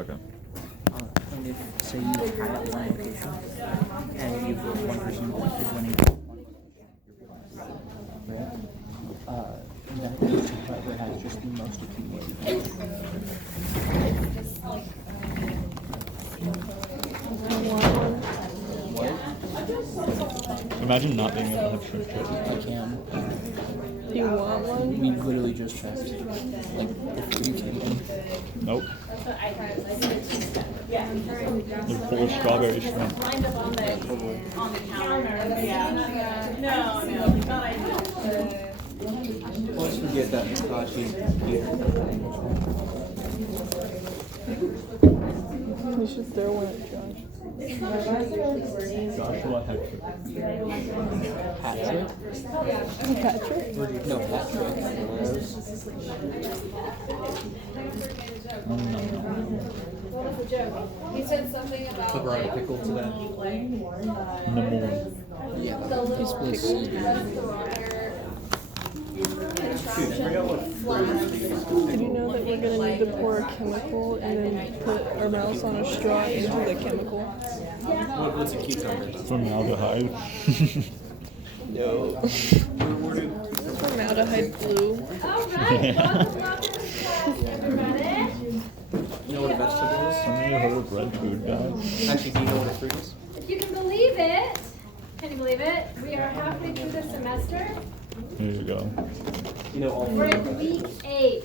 Okay. And if, say, you had one location, and you have one person is winning right? That goes to whoever has just the most accumulated points. What? Imagine not being able to have shrimp chips. I can. Do you want one? We literally just checked. Like, if you can. Nope. They're full of strawberry shrimp. Let's forget that Mikashi here. You should throw one at Josh. Joshua Hector. Patrick? Patrick? No, Patrick. No. What was the joke? He said something about Pepperoni pickle to that. No. Yeah. the little Basically. Did you know that we're going to need to pour a chemical and then put our mouths on a straw into the chemical? What's a cucumber? Formaldehyde. No. Formaldehyde blue. All right, welcome, everybody. You know what a vegetable is? Some of you heard of red food, guys? Actually, do you know what a fruit is? If you can believe it, we are halfway through the semester. Here you go. You know all We're in week 8.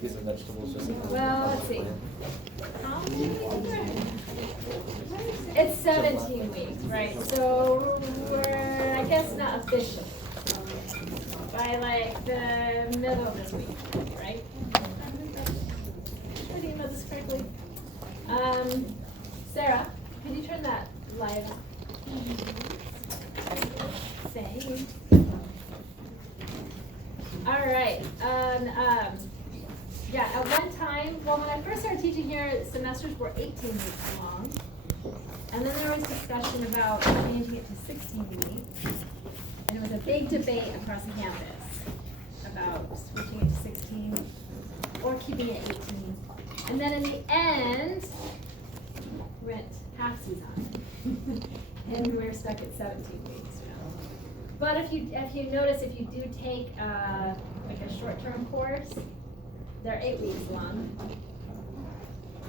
Because a vegetable is just like Well, let's see. How many weeks are there? It's 17 weeks, right? So we're, I guess, not officially. By like the middle of this week, right? Sure, do you know this correctly? Sarah, could you turn that light on? Same. All right. Yeah, at one time, well, when I first started teaching here, semesters were 18 weeks long. And then there was discussion about changing it to 16 weeks. And it was a big debate across the campus about switching it to 16 or keeping it 18. And then in the end, we went half season. And we were stuck at 17 weeks. But if you notice, if you do take like a short-term course, they're 8 weeks long.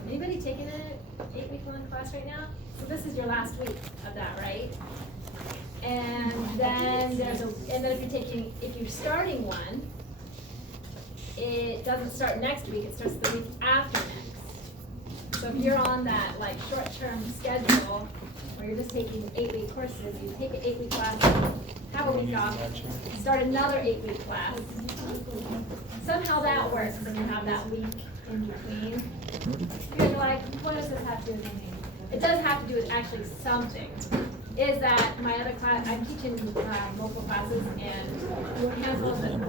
Anybody taking an 8-week-long class right now? So this is your last week of that, right? And then if you're starting one, it doesn't start next week. It starts the week after next. So if you're on that like short-term schedule, where you're just taking 8-week courses, you take an 8-week class, have a week off, start another 8-week class. Somehow that works, and you have that week in between. You're like, what does this have to do with anything? It does have to do with actually something. Is that my other class, I'm teaching multiple classes, and a handful of them,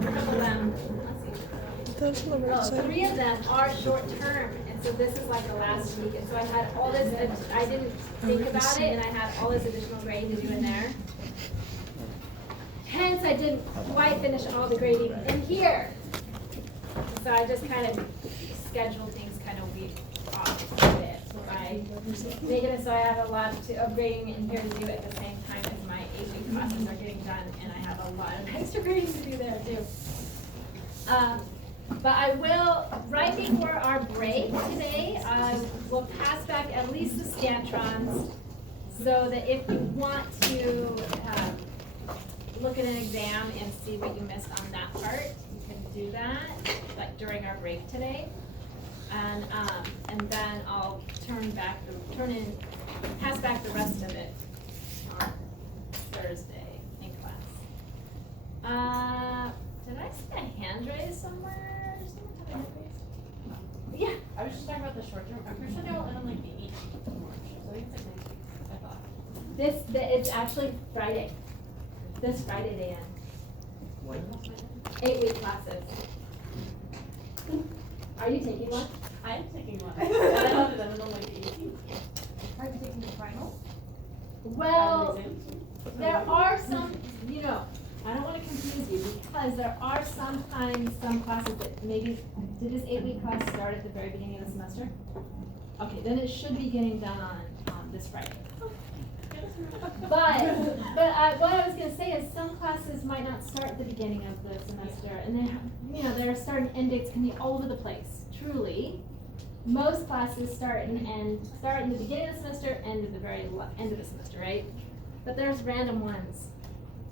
That's on the right side. 3 of them are short-term, and so this is like the last week, and so I had all this, I didn't think about it, and I had all this additional grading to do in there. Hence, I didn't quite finish all the grading in here. So I just kind of scheduled things kind of week off a bit. So I make it so I have a lot of grading in here to do at the same time as my 8-week classes are getting done, and I have a lot of extra grading to do there too. But I will, right before our break today, we'll pass back at least the scantrons, so that if you want to look at an exam and see what you missed on that part, you can do that, like during our break today. And then I'll pass back the rest of it on Thursday in class. Did I see a hand raise somewhere? Yeah. I was just talking about the short term. I'm pretty sure they'll end on like the 18th of March. So I think it's like next week, I thought. It's actually Friday. This Friday they end. What? 8-week classes. Are you taking one? I'm taking one. I thought that was on like the 18th. Are you taking the final? Well, there are some, I don't want to confuse you, because there are sometimes some classes that maybe did his 8-week class start at the very beginning of the semester? Okay, then it should be getting done on this Friday. But what I was gonna say is some classes might not start at the beginning of the semester, and then, you know, their start and end dates can be all over the place, truly. Most classes start in the beginning of the semester, end at the very end of the semester, right? But there's random ones.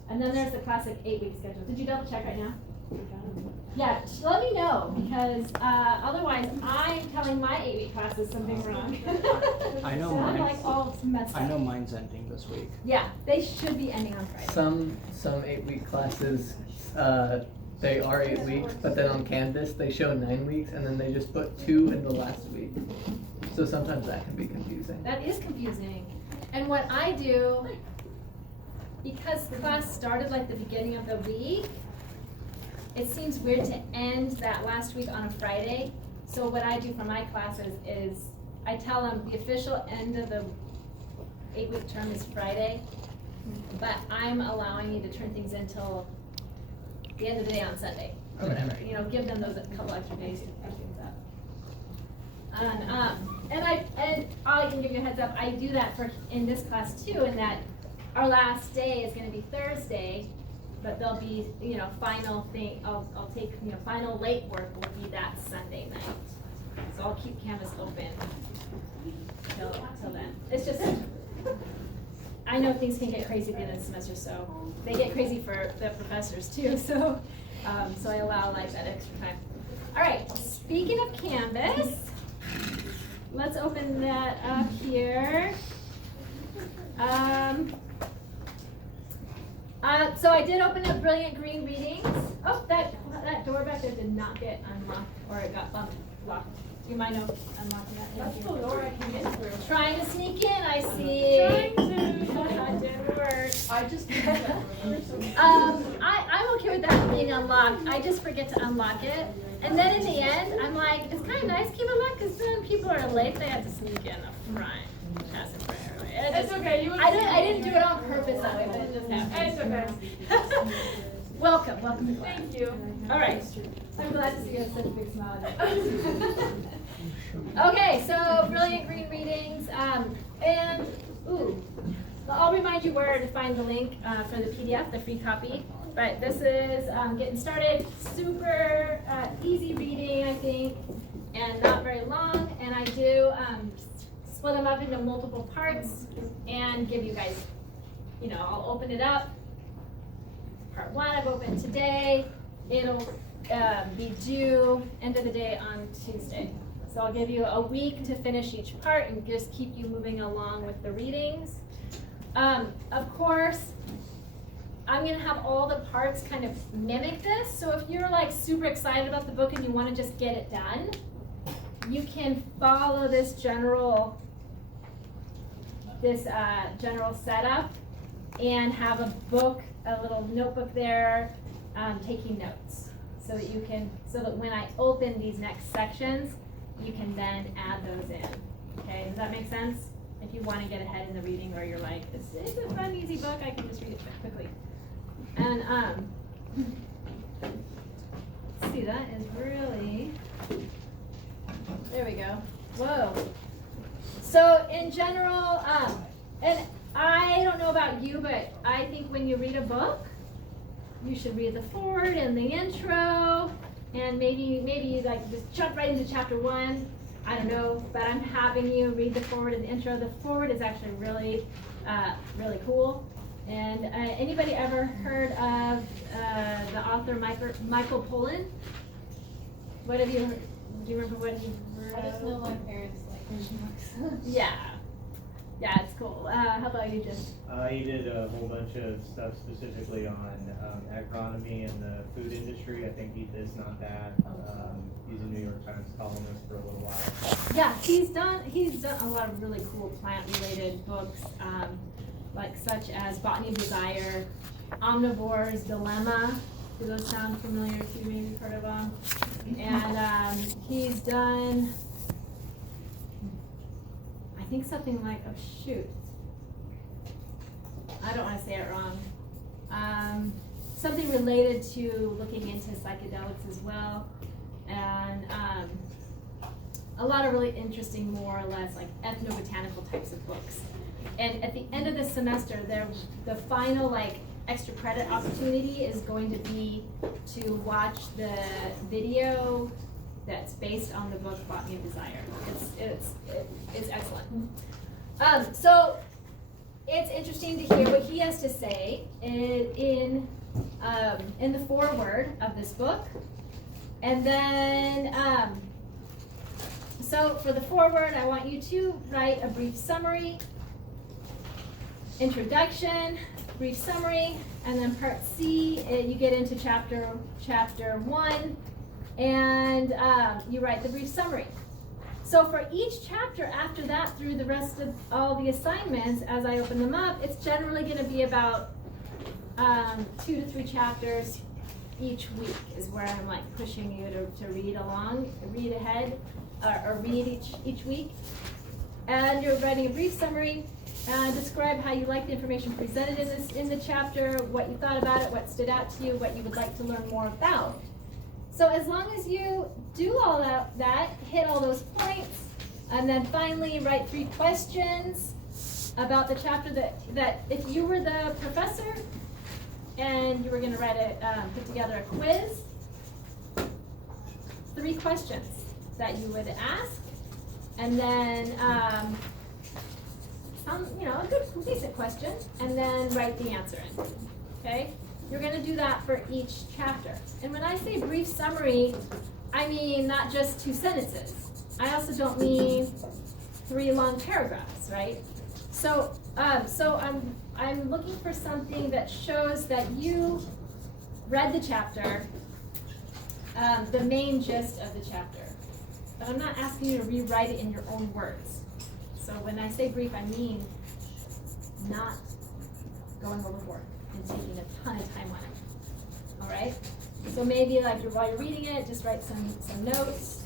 And then there's the classic 8-week schedule. Did you double check right now? Yeah, let me know, because otherwise I'm telling my 8-week classes something wrong. I know So I'm mine. like all messed up. I know mine's ending this week. Yeah, they should be ending on Friday. Some 8-week classes, they are 8 weeks, but then on Canvas they show 9 weeks, and then they just put 2 in the last week. So sometimes that can be confusing. That is confusing. And what I do, because the class started like the beginning of the week, it seems weird to end that last week on a Friday. So what I do for my classes is I tell them the official end of the 8-week term is Friday, but I'm allowing you to turn things in till the end of the day on Sunday or whatever. You know, give them those a couple extra days to push things up. And I can give you a heads up. I do that for in this class too. In that our last day is going to be Thursday, but there'll be, you know, final thing. I'll take, you know, final late work will be that Sunday night. So I'll keep Canvas open till then. It's just, I know things can get crazy at the end of the semester, so they get crazy for the professors too. So I allow like that extra time. All right. Speaking of Canvas, let's open that up here. So I did open up Brilliant Green Readings. Oh, that door back there did not get unlocked, or it got locked. Do you mind unlocking that? That's the door I can get through. Trying to sneak in, I see. Trying to. That didn't work. I just. I'm okay with that being unlocked. I just forget to unlock it. And then in the end, I'm like, it's kind of nice to keep it locked because then people are late, they have to sneak in the front. Pass it right away. It's okay. I didn't do it on purpose that way, but it just happened. It's okay. Welcome to class. Thank you. All right. I'm glad to see you have such a big smile. Okay, so Brilliant Green Readings, and I'll remind you where to find the link for the PDF, the free copy. But this is getting started, super easy reading, I think, and not very long. And I do split them up into multiple parts and give you guys, you know, I'll open it up. Part 1 I've opened today. It'll be due end of the day on Tuesday. So I'll give you a week to finish each part and just keep you moving along with the readings. Of course, I'm gonna have all the parts kind of mimic this. So if you're like super excited about the book and you wanna just get it done, you can follow this general setup and have a little notebook there, taking notes, so that when I open these next sections, you can then add those in. Okay, does that make sense? If you want to get ahead in the reading, or you're like, this is a fun, easy book, I can just read it quickly. And let's see, that is really, there we go. Whoa. So in general, and I don't know about you, but I think when you read a book, you should read the foreword and the intro, and maybe like just jump right into chapter 1. I don't know, but I'm having you read the foreword and the intro. The foreword is actually really, really cool. And anybody ever heard of the author Michael Pollan? What have you heard? Do you remember what he wrote? I just know my parents like his books. Yeah, it's cool. How about you, Jim? He did a whole bunch of stuff specifically on agronomy and the food industry. I think he does not bad. He's a New York Times columnist for a little while. Yeah, he's done a lot of really cool plant-related books, like such as Botany of Desire, Omnivore's Dilemma. Do those sound familiar to you? Maybe you've heard of them. And he's done, I think something like, oh shoot, I don't want to say it wrong. Something related to looking into psychedelics as well. and a lot of really interesting, more or less like ethnobotanical types of books. And at the end of the semester, the final like extra credit opportunity is going to be to watch the video that's based on the book Botany of Desire. It's excellent. So it's interesting to hear what he has to say in the foreword of this book. And then, so for the foreword, I want you to write a brief summary, introduction, brief summary, and then part C, you get into chapter 1, and you write the brief summary. So for each chapter after that, through the rest of all the assignments, as I open them up, it's generally going to be about 2 to 3 chapters each week is where I'm like pushing you to read along, read ahead, or read each week. And you're writing a brief summary, describe how you like the information presented in the chapter, what you thought about it, what stood out to you, what you would like to learn more about. So as long as you do all that, hit all those points, and then finally write 3 questions about the chapter that if you were the professor and you were going to put together a quiz, 3 questions that you would ask, and then a good decent question, and then write the answer in. Okay? You're going to do that for each chapter. And when I say brief summary, I mean not just 2 sentences. I also don't mean 3 long paragraphs, right? So I'm looking for something that shows that you read the chapter, the main gist of the chapter. But I'm not asking you to rewrite it in your own words. So when I say brief, I mean not going overboard and taking a ton of time on it. All right? So maybe like while you're reading it, just write some notes,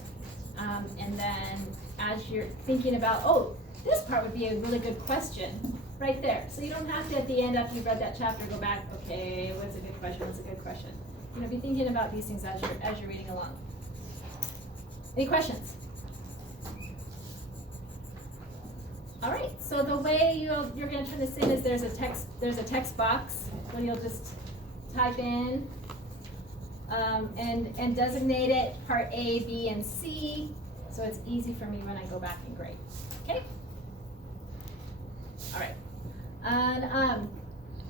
and then as you're thinking about, oh, this part would be a really good question, right there. So you don't have to at the end after you've read that chapter go back, okay, what's a good question? What's a good question? You know, be thinking about these things as you're reading along. Any questions? All right. So the way you're going to turn this in is there's a text box where you'll just type in and designate it part A, B, and C, so it's easy for me when I go back and grade. Okay. All right. And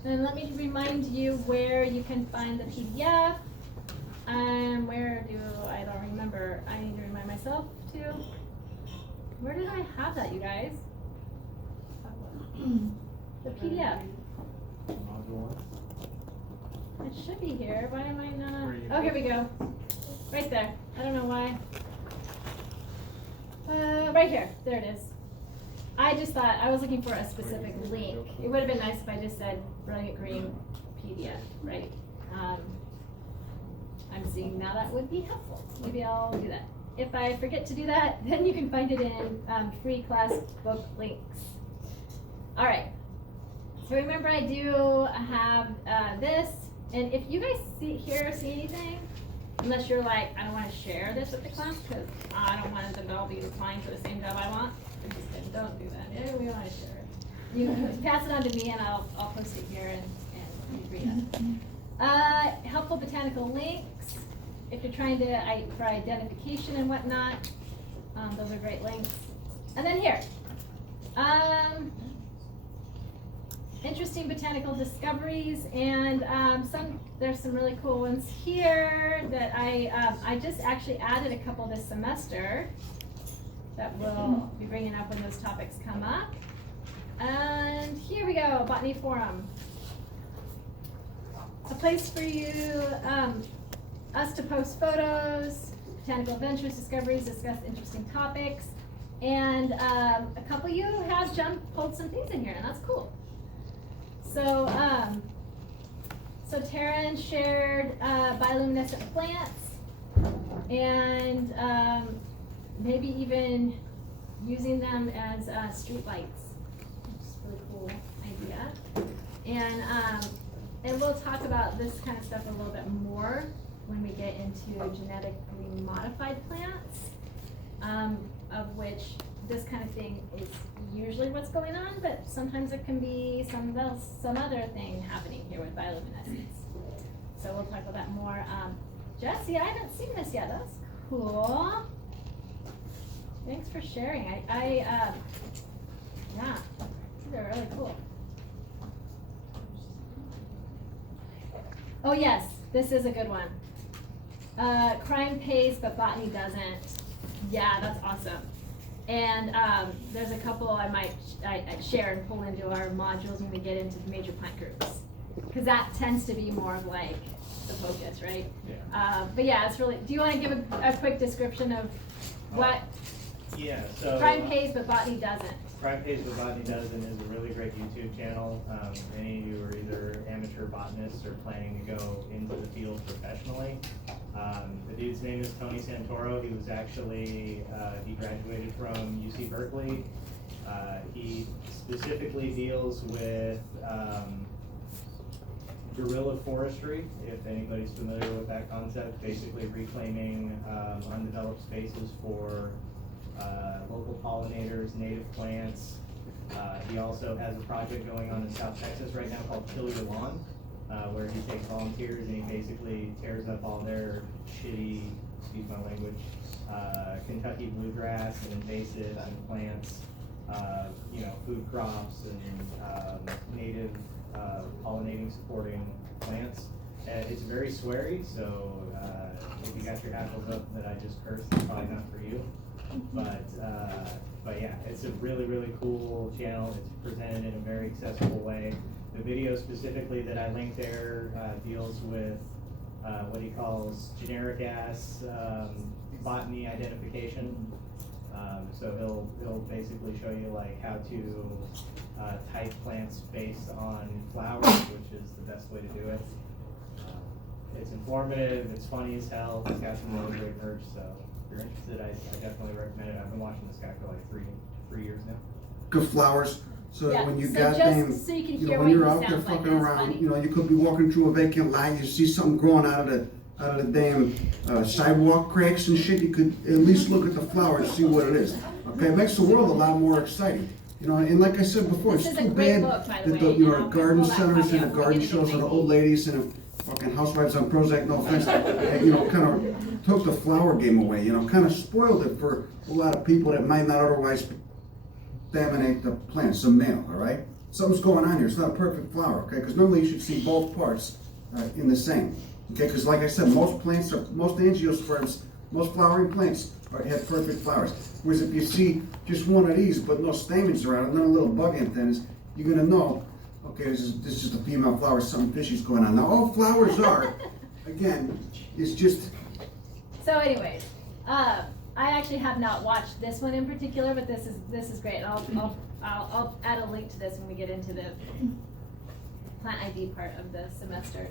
then let me remind you where you can find the PDF. I don't remember. I need to remind myself too. Where did I have that, you guys? The PDF. It should be here. Why am I not? Oh, here we go. Right there. I don't know why. Right here. There it is. I just thought I was looking for a specific link. It would have been nice if I just said Brilliant Green PDF, right? I'm seeing now that would be helpful. Maybe I'll do that. If I forget to do that, then you can find it in free class book links. All right. So remember, I do have this, and if you guys see anything, unless you're like, I don't want to share this with the class because I don't want them to all be applying for the same job I want. I'm just kidding. Don't do that. Yeah, we want to share it. You pass it on to me, and I'll post it here and you read it. Helpful botanical links if you're trying to for identification and whatnot. Those are great links. And then here, interesting botanical discoveries, and there's some really cool ones here that I just actually added a couple this semester that we'll be bringing up when those topics come up. And here we go, Botany Forum. A place for you, us to post photos, botanical adventures, discoveries, discuss interesting topics, and a couple of you have pulled some things in here, and that's cool. So, Taryn shared bioluminescent plants, and maybe even using them as street lights, which is a really cool idea. And we'll talk about this kind of stuff a little bit more when we get into genetically modified plants, of which this kind of thing is usually what's going on, but sometimes it can be some other thing happening here with bioluminescence. So we'll talk about that more. Jesse, I haven't seen this yet. That's cool. Thanks for sharing. Yeah, these are really cool. Oh yes, this is a good one. Crime pays, but botany doesn't. Yeah, that's awesome. And there's a couple I'd share and pull into our modules when we get into the major plant groups, because that tends to be more of like the focus, right? Yeah. But yeah, it's really. Do you want to give a quick description of what Yeah, so. crime pays, but botany doesn't? Crime Pays But Botany Doesn't is a really great YouTube channel. Many of you are either amateur botanists or planning to go into the field professionally. The dude's name is Tony Santoro. He was actually, he graduated from UC Berkeley. He specifically deals with guerrilla forestry, if anybody's familiar with that concept, basically reclaiming undeveloped spaces for local pollinators, native plants. He also has a project going on in South Texas right now called Kill Your Lawn, where he takes volunteers and he basically tears up all their shitty, excuse my language, Kentucky bluegrass and invasive and plants, food crops and native pollinating supporting plants. It's very sweary, so if you got your apples up that I just cursed, it's probably not for you. But yeah, it's a really, really cool channel. It's presented in a very accessible way. The video specifically that I linked there deals with what he calls generic ass botany identification. So he'll basically show you like how to type plants based on flowers, which is the best way to do it. It's informative, it's funny as hell, it's got some really great merch, so if you're interested, I definitely recommend it. I've been watching this guy for like three years now. Good flowers. So Yeah, when you so got just them, so you can you hear know, what when you're he out there sounds like, fucking that's around, funny. you know, you could be walking through a vacant lot, you see something growing out of the damn sidewalk cracks and shit. You could at least look at the flower and see what it is. Okay, it makes the world a lot more exciting. You know, and like I said before, This it's is a too great bad book, by that the the way, you and know I'll garden pull that centers copy and up the when we garden get into shows and the my old feed. ladies and the fucking housewives on Prozac, no offense, you know, kind of took the flower game away. You know, kind of spoiled it for a lot of people that might not otherwise contaminate the plants, the male, all right? Something's going on here. It's not a perfect flower, okay? Because normally you should see both parts in the same, okay? Because like I said, most angiosperms, most flowering plants have perfect flowers. Whereas if you see just one of these, but no stamens around it, not a little bug antennas, you're gonna know, okay, this is a female flower, something fishy's going on. Now all flowers are, again, it's just. So anyways, I actually have not watched this one in particular, but this is great. And I'll add a link to this when we get into the plant ID part of the semester.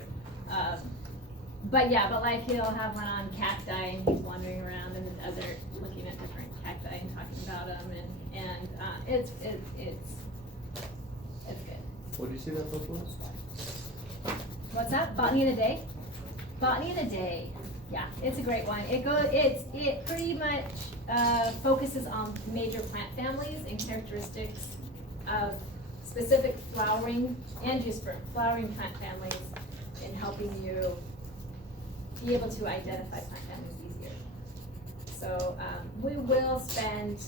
But like he'll have one on cacti and he's wandering around in the desert looking at different cacti and talking about them and it's good. What did you say that book was? What's that? Botany in a Day? Botany in a Day. Yeah, it's a great one. It pretty much focuses on major plant families and characteristics of specific flowering angiosperm flowering plant families in helping you be able to identify plant families easier. So we will spend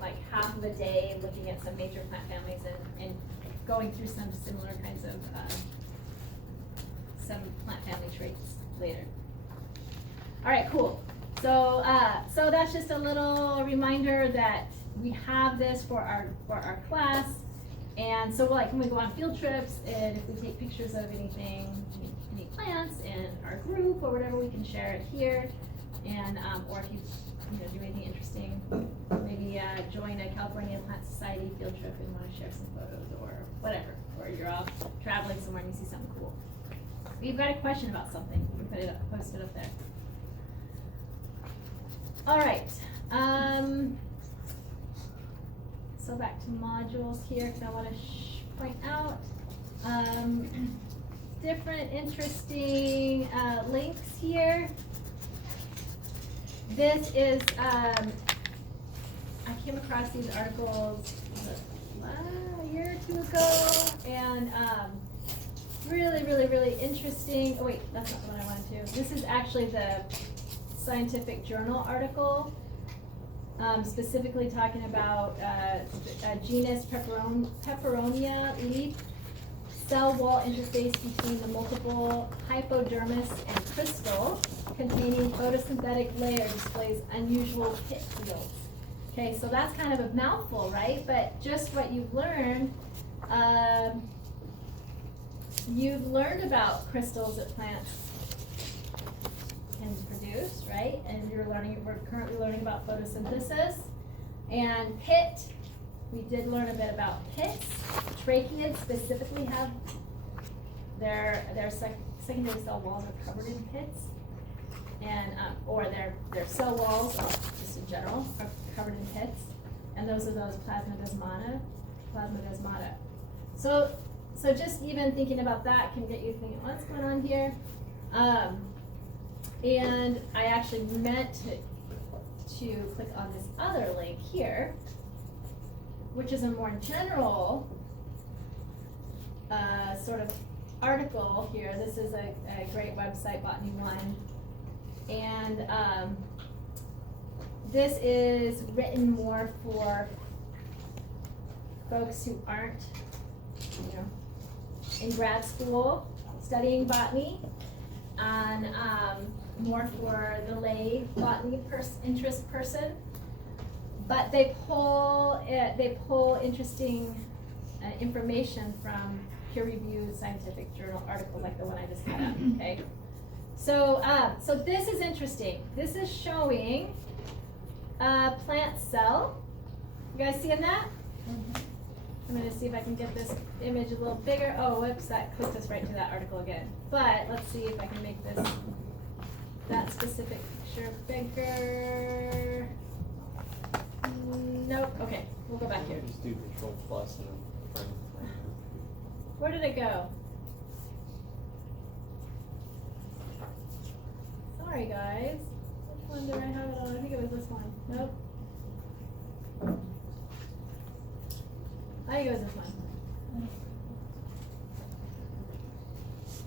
like half of a day looking at some major plant families and going through some similar kinds of some plant family traits later. All right, cool. So so that's just a little reminder that we have this for our class, and so like when we go on field trips and if we take pictures of anything, any plants in our group or whatever, we can share it here, and or if you do anything interesting, maybe join a California Plant Society field trip and want to share some photos or whatever, or you're off traveling somewhere and you see something cool. If you've got a question about something, you can put it up, post it up there. All right, so back to modules here, because I want to point out different interesting links here. this is, I came across these articles a year or two ago, and really, really, really interesting. Oh wait, that's not what I wanted to. This is actually the scientific journal article, specifically talking about genus Peperonia leaf cell wall interface between the multiple hypodermis and crystal containing photosynthetic layer displays unusual pit fields. Okay, so that's kind of a mouthful, right? But just what you've learned about crystals that plants can produce, right? And we're currently learning about photosynthesis. And pit, we did learn a bit about pits. Tracheids specifically have their secondary cell walls are covered in pits, and or their cell walls, just in general, are covered in pits. And those are those plasmodesmata. So just even thinking about that can get you thinking, what's going on here? And I actually meant to click on this other link here, which is a more general sort of article here. This is a great website, Botany One, and this is written more for folks who aren't, in grad school studying botany, and more for the lay botany interest person. But they pull interesting information from peer-reviewed scientific journal article like the one I just had up. Okay, so this is interesting. This is showing a plant cell. You guys seeing that? I'm going to see if I can get this image a little bigger. Oh, whoops, that clicked us right to that article again. But let's see if I can make that specific picture bigger. Nope. Okay, we'll go back here. Just do Control Plus and then frame. Where did it go? Sorry, guys. Which one did I have it on? I think it was this one. Nope. I think it was this one.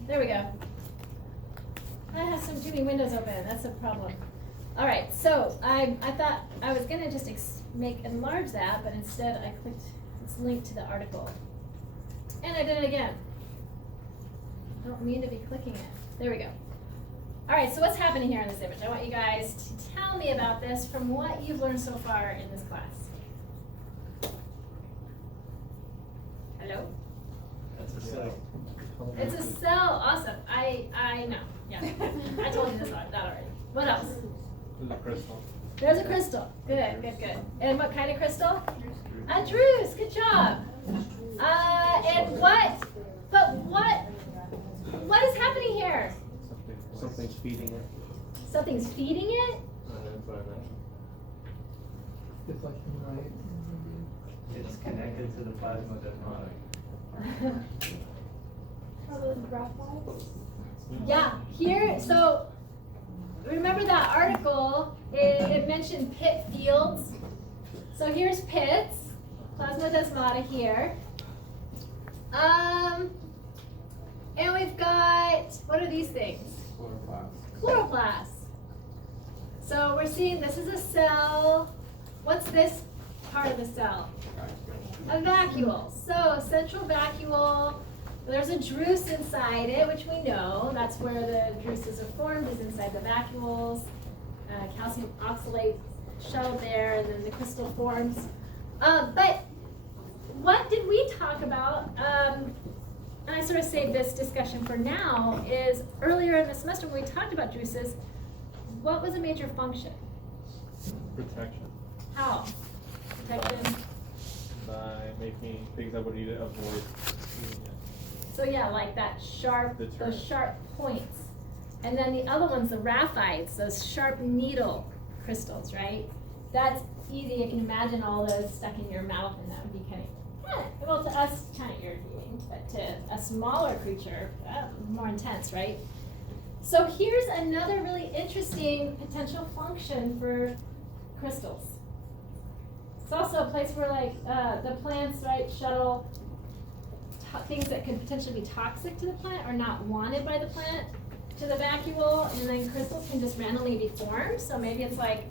There we go. I have too many windows open. That's a problem. All right, so I thought I was gonna just enlarge that, but instead I clicked this link to the article, and I did it again. I don't mean to be clicking it. There we go. All right, so what's happening here in this image? I want you guys to tell me about this from what you've learned so far in this class. Hello? That's a cell. It's a cell. Awesome. I know. Yeah. I told you that already. What else? There's a crystal. There's a crystal. Good, good, good. And what kind of crystal? A druce. Good job. And what is happening here? Something's feeding it. Something's feeding it? That's what I meant. Deflecting light. It's connected to the plasmodesmata. Are those graphites? Yeah, here, so remember that article, it mentioned pit fields. So here's pits, plasmodesmata here. And we've got, what are these things? Chloroplasts. So we're seeing this is a cell. What's this part of the cell? A vacuole. So central vacuole. There's a druce inside it, which we know. That's where the druces are formed, is inside the vacuoles. Calcium oxalate shell there, and then the crystal forms. But what did we talk about? And I sort of saved this discussion for now, is earlier in the semester when we talked about druces, what was a major function? Protection. How? Protection? By making things that would eat it avoid eating it. So yeah, like that sharp, Deterrent. those sharp points. And then the other ones, the raphides, those sharp needle crystals, right? That's easy. You can imagine all those stuck in your mouth, and that would be kind of, well, to us, kind of irritating, but to a smaller creature, more intense, right? So here's another really interesting potential function for crystals. It's also a place where the plants, right, shuttle things that could potentially be toxic to the plant or not wanted by the plant to the vacuole, and then crystals can just randomly be formed. So maybe it's like,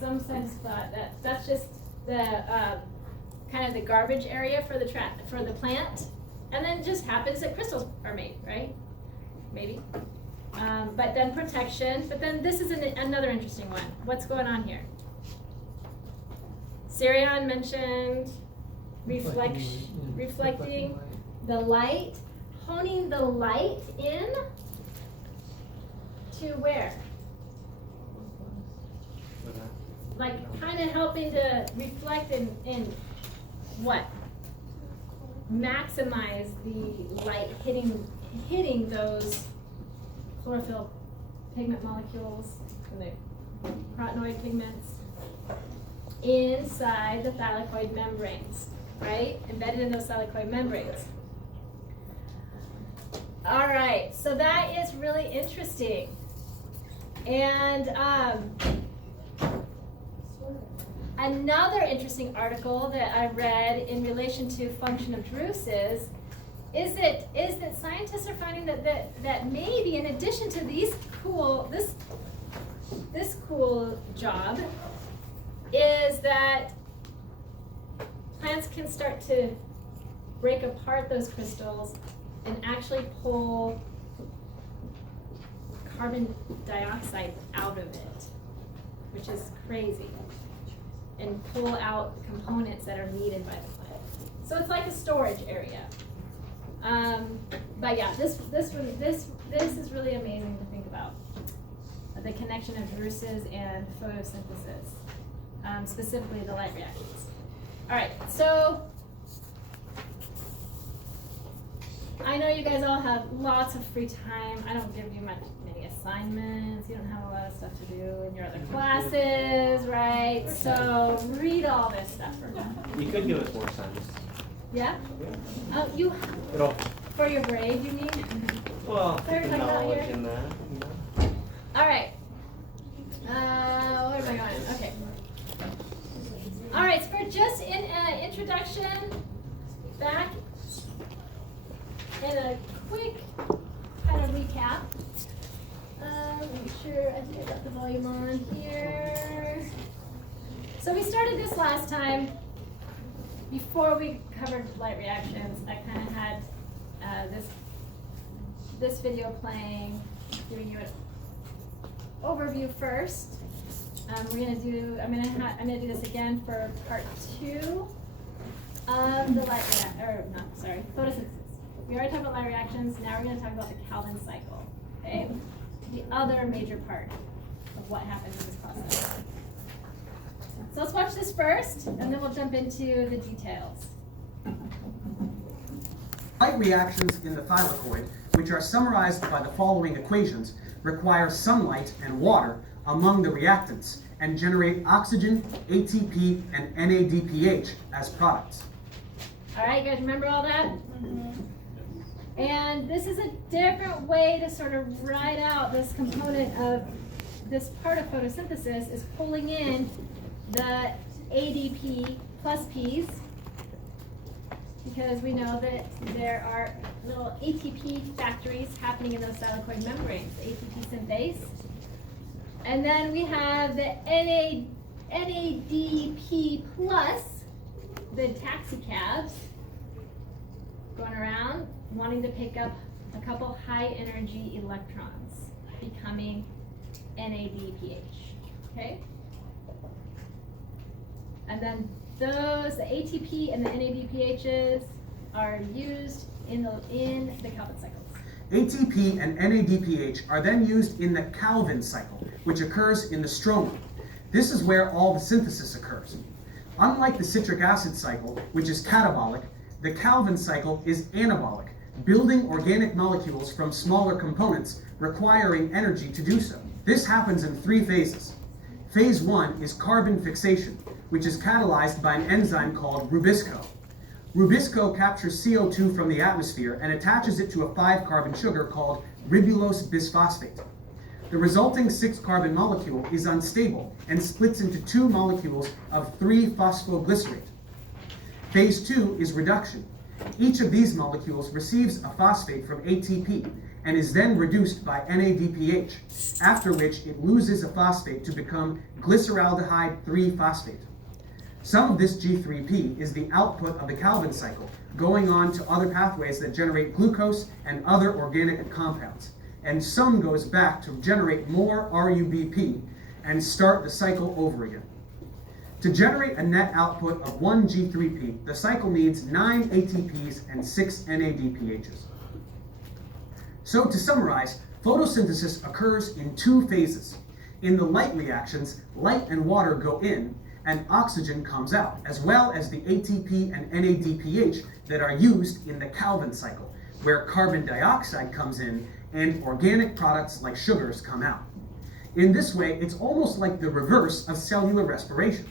some sense that that's just the kind of the garbage area for the plant, and then it just happens that crystals are made, right? Maybe. But then protection. But then this is another interesting one. What's going on here? Sirion mentioned reflecting the light, honing the light in to where? Like kind of helping to reflect in what? Maximize the light hitting those chlorophyll pigment molecules and the carotenoid pigments inside the thylakoid membranes, right? Embedded in those thylakoid membranes. All right, so that is really interesting. And another interesting article that I read in relation to function of druses is that scientists are finding that maybe in addition to this cool job is that plants can start to break apart those crystals and actually pull carbon dioxide out of it, which is crazy, and pull out components that are needed by the plant. So it's like a storage area. But yeah, this is really amazing to think about, the connection of druses and photosynthesis, specifically the light reactions. All right, so I know you guys all have lots of free time. I don't give you many assignments. You don't have a lot of stuff to do in your other classes, right? So read all this stuff for me. You could give us more assignments. Yeah? Yeah. You It'll, for your grade, you mean? well, Sorry, the like that knowledge here. in that. All right. Where am I going? Okay. All right, so for just in introduction, back in a quick kind of recap. Make sure I think I got the volume on here. So we started this last time. Before we covered light reactions, I kind of had this video playing, giving you an overview first. I'm gonna do this again for part 2 of the photosynthesis. We already talked about light reactions. Now we're gonna talk about the Calvin cycle. Okay, the other major part of what happens in this process. So let's watch this first, and then we'll jump into the details. Light reactions in the thylakoid, which are summarized by the following equations, require sunlight and water among the reactants and generate oxygen, ATP, and NADPH as products. All right, you guys remember all that? Mm-hmm. And this is a different way to sort of write out this component of this part of photosynthesis is pulling in the ADP plus Ps, because we know that there are little ATP factories happening in those thylakoid membranes, ATP synthase. And then we have the NADP plus, the taxicabs, going around wanting to pick up a couple high energy electrons, becoming NADPH, okay? And then the ATP and the NADPHs are used in the Calvin cycles. ATP and NADPH are then used in the Calvin cycle, which occurs in the stroma. This is where all the synthesis occurs. Unlike the citric acid cycle, which is catabolic, the Calvin cycle is anabolic, building organic molecules from smaller components, requiring energy to do so. This happens in 3 phases. Phase 1 is carbon fixation, which is catalyzed by an enzyme called rubisco. Rubisco captures CO2 from the atmosphere and attaches it to a 5-carbon sugar called ribulose bisphosphate. The resulting 6-carbon molecule is unstable and splits into 2 molecules of 3-phosphoglycerate. Phase 2 is reduction. Each of these molecules receives a phosphate from ATP and is then reduced by NADPH, after which it loses a phosphate to become glyceraldehyde 3-phosphate. Some of this G3P is the output of the Calvin cycle, going on to other pathways that generate glucose and other organic compounds. And some goes back to generate more RUBP and start the cycle over again. To generate a net output of 1 G3P, the cycle needs 9 ATPs and 6 NADPHs. So to summarize, photosynthesis occurs in 2 phases. In the light reactions, light and water go in, and oxygen comes out, as well as the ATP and NADPH that are used in the Calvin cycle, where carbon dioxide comes in and organic products like sugars come out. In this way, it's almost like the reverse of cellular respiration.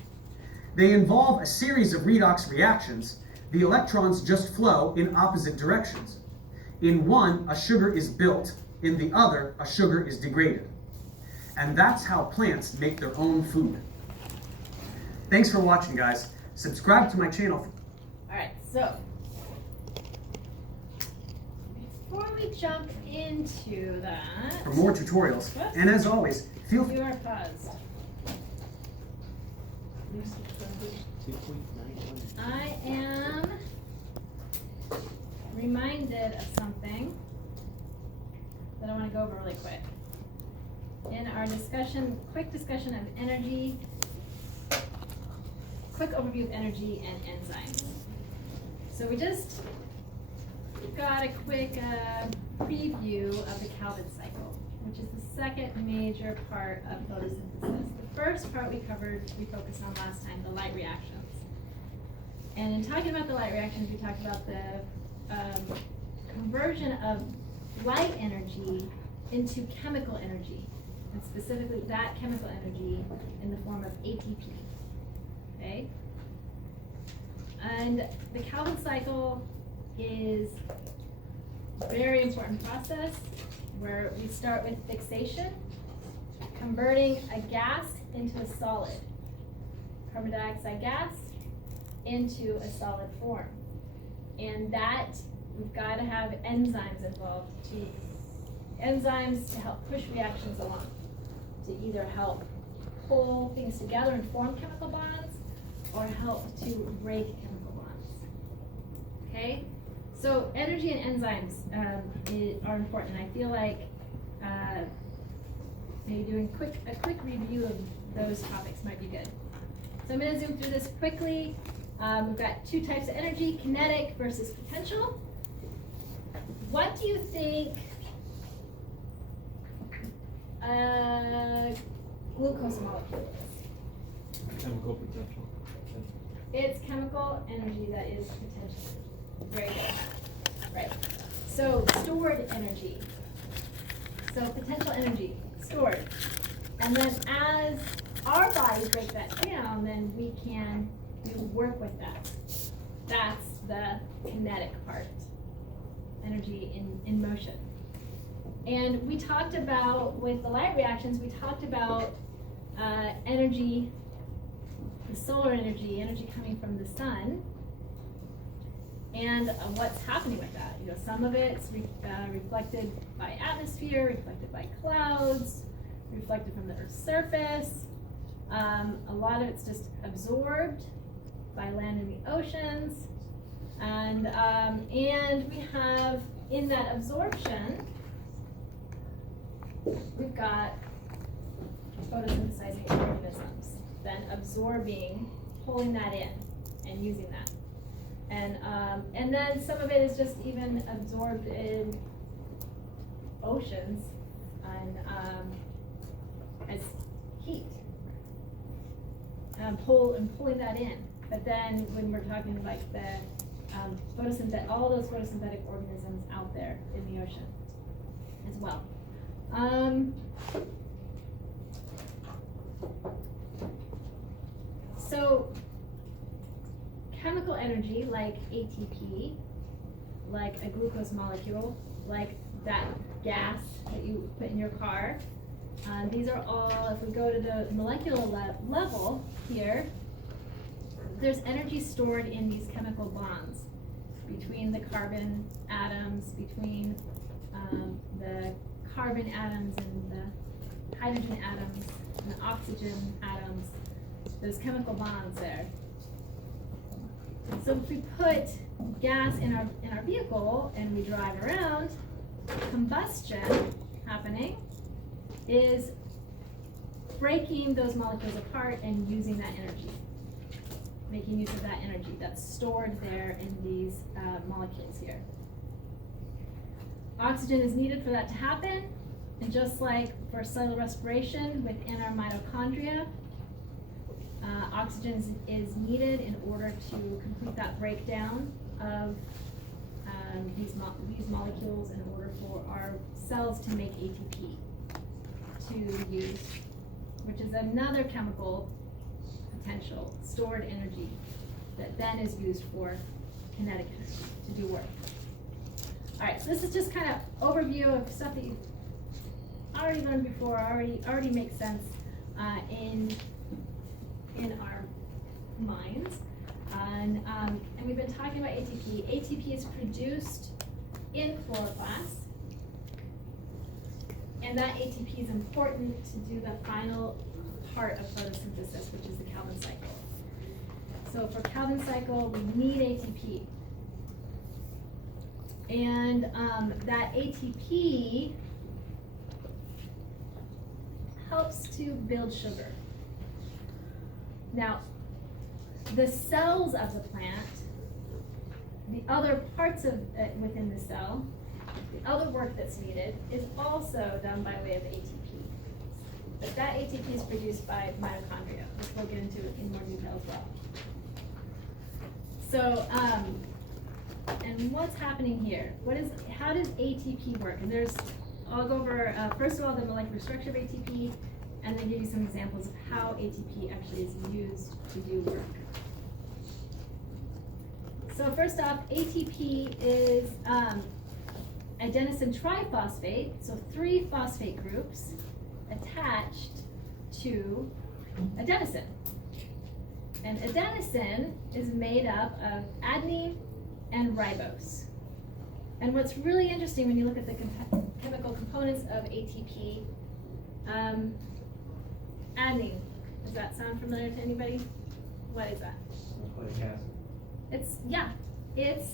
They involve a series of redox reactions. The electrons just flow in opposite directions. In one, a sugar is built. In the other, a sugar is degraded. And that's how plants make their own food. Thanks for watching, guys. Subscribe to my channel. Alright, so before we jump into that, For more tutorials. And as always, feel free. you are paused. I am reminded of something that I want to go over really quick. In our discussion, quick discussion of energy, quick overview of energy and enzymes. So we just got a quick preview of the Calvin cycle, which is the second major part of photosynthesis. The first part we focused on last time, the light reactions. And in talking about the light reactions, we talked about the conversion of light energy into chemical energy, and specifically that chemical energy in the form of ATP. Okay? And the Calvin cycle is a very important process where we start with fixation, converting a gas into a solid, carbon dioxide gas into a solid form. And that, we've got to have enzymes involved, enzymes to help push reactions along, to either help pull things together and form chemical bonds, or help to break chemical bonds. Okay? So energy and enzymes are important. I feel like maybe doing a quick review of those topics might be good. So I'm going to zoom through this quickly. We've got 2 types of energy, kinetic versus potential. What do you think glucose molecule is? Chemical potential. It's chemical energy that is potential. Very good. Right. So stored energy. So potential energy, stored. And then as our bodies break that down, then we work with that. That's the kinetic part. Energy in motion. And we talked about, with the light reactions, we talked about energy, the solar energy coming from the sun, and what's happening with that. You know, some of it's reflected by atmosphere, reflected by clouds, reflected from the Earth's surface. A lot of it's just absorbed by land in the oceans, and we have, in that absorption, we've got photosynthesizing organisms then absorbing, pulling that in and using that. And then some of it is just even absorbed in oceans and as heat. Pulling that in. But then when we're talking like the all those photosynthetic organisms out there in the ocean as well. So chemical energy like ATP, like a glucose molecule, like that gas that you put in your car. These are all, if we go to the molecular level here, there's energy stored in these chemical bonds between the carbon atoms, between the carbon atoms and the hydrogen atoms and the oxygen atoms, those chemical bonds there. So if we put gas in our vehicle and we drive around, combustion happening is breaking those molecules apart and using that energy, making use of that energy that's stored there in these molecules here. Oxygen is needed for that to happen, and just like for cellular respiration within our mitochondria, oxygen is needed in order to complete that breakdown of these molecules in order for our cells to make ATP to use, which is another chemical potential stored energy that then is used for kinetic energy to do work. All right, so this is just kind of overview of stuff that you've already learned before, already makes sense in our minds. And we've been talking about ATP. ATP is produced in chloroplasts, and that ATP is important to do the final part of photosynthesis, which is the Calvin cycle. So for Calvin cycle, we need ATP. And that ATP helps to build sugar. Now, the cells of the plant, the other parts of within the cell, the other work that's needed is also done by way of ATP. But that ATP is produced by mitochondria, which we'll get into in more detail as well. So, and what's happening here? How does ATP work? And I'll go over, first of all, the molecular structure of ATP, and then give you some examples of how ATP actually is used to do work. So first off, ATP is adenosine triphosphate, so 3 phosphate groups attached to adenosine. And adenosine is made up of adenine and ribose. And what's really interesting when you look at the chemical components of ATP, adenine, does that sound familiar to anybody? What is that? Nucleic acid. It's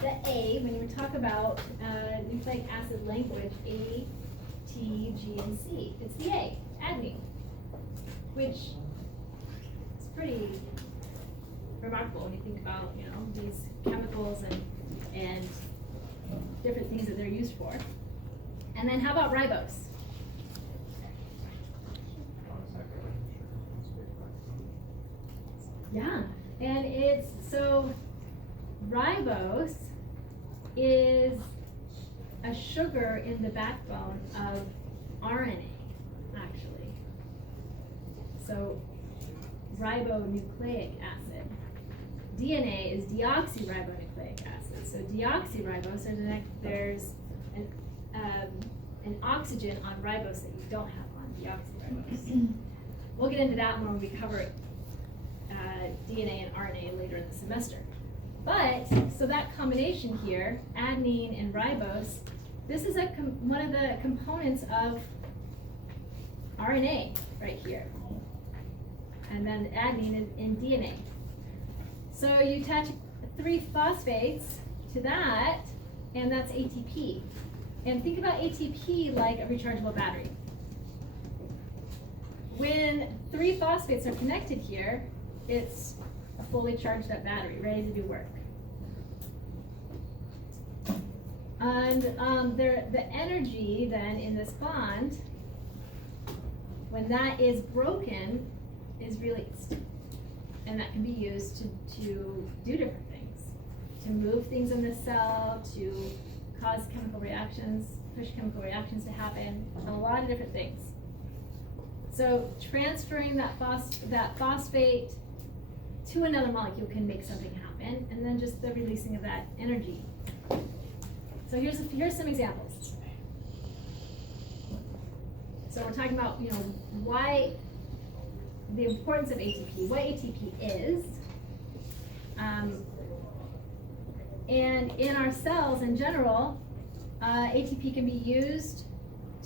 the A, when you talk about nucleic acid language, A, T, G, and C. It's the A, adenine, which is pretty remarkable when you think about, these chemicals and different things that they're used for. And then how about ribose? Yeah, and so ribose is a sugar in the backbone of RNA, actually. So ribonucleic acid. DNA is deoxyribonucleic acid. So deoxyribose, there's an oxygen on ribose that you don't have on deoxyribose. We'll get into that when we cover DNA and RNA later in the semester. But, so that combination here, adenine and ribose, this is one of the components of RNA right here. And then adenine in DNA. So you attach 3 phosphates to that, and that's ATP. And think about ATP like a rechargeable battery. When 3 phosphates are connected here, it's a fully charged up battery, ready to do work. And the energy then in this bond, when that is broken, is released. And that can be used to do different things. To move things in the cell, to cause chemical reactions, push chemical reactions to happen, a lot of different things. So transferring that phosphate to another molecule can make something happen, and then just the releasing of that energy. So So here's some examples. So we're talking about, you know, why the importance of ATP, what ATP is, and in our cells in general, ATP can be used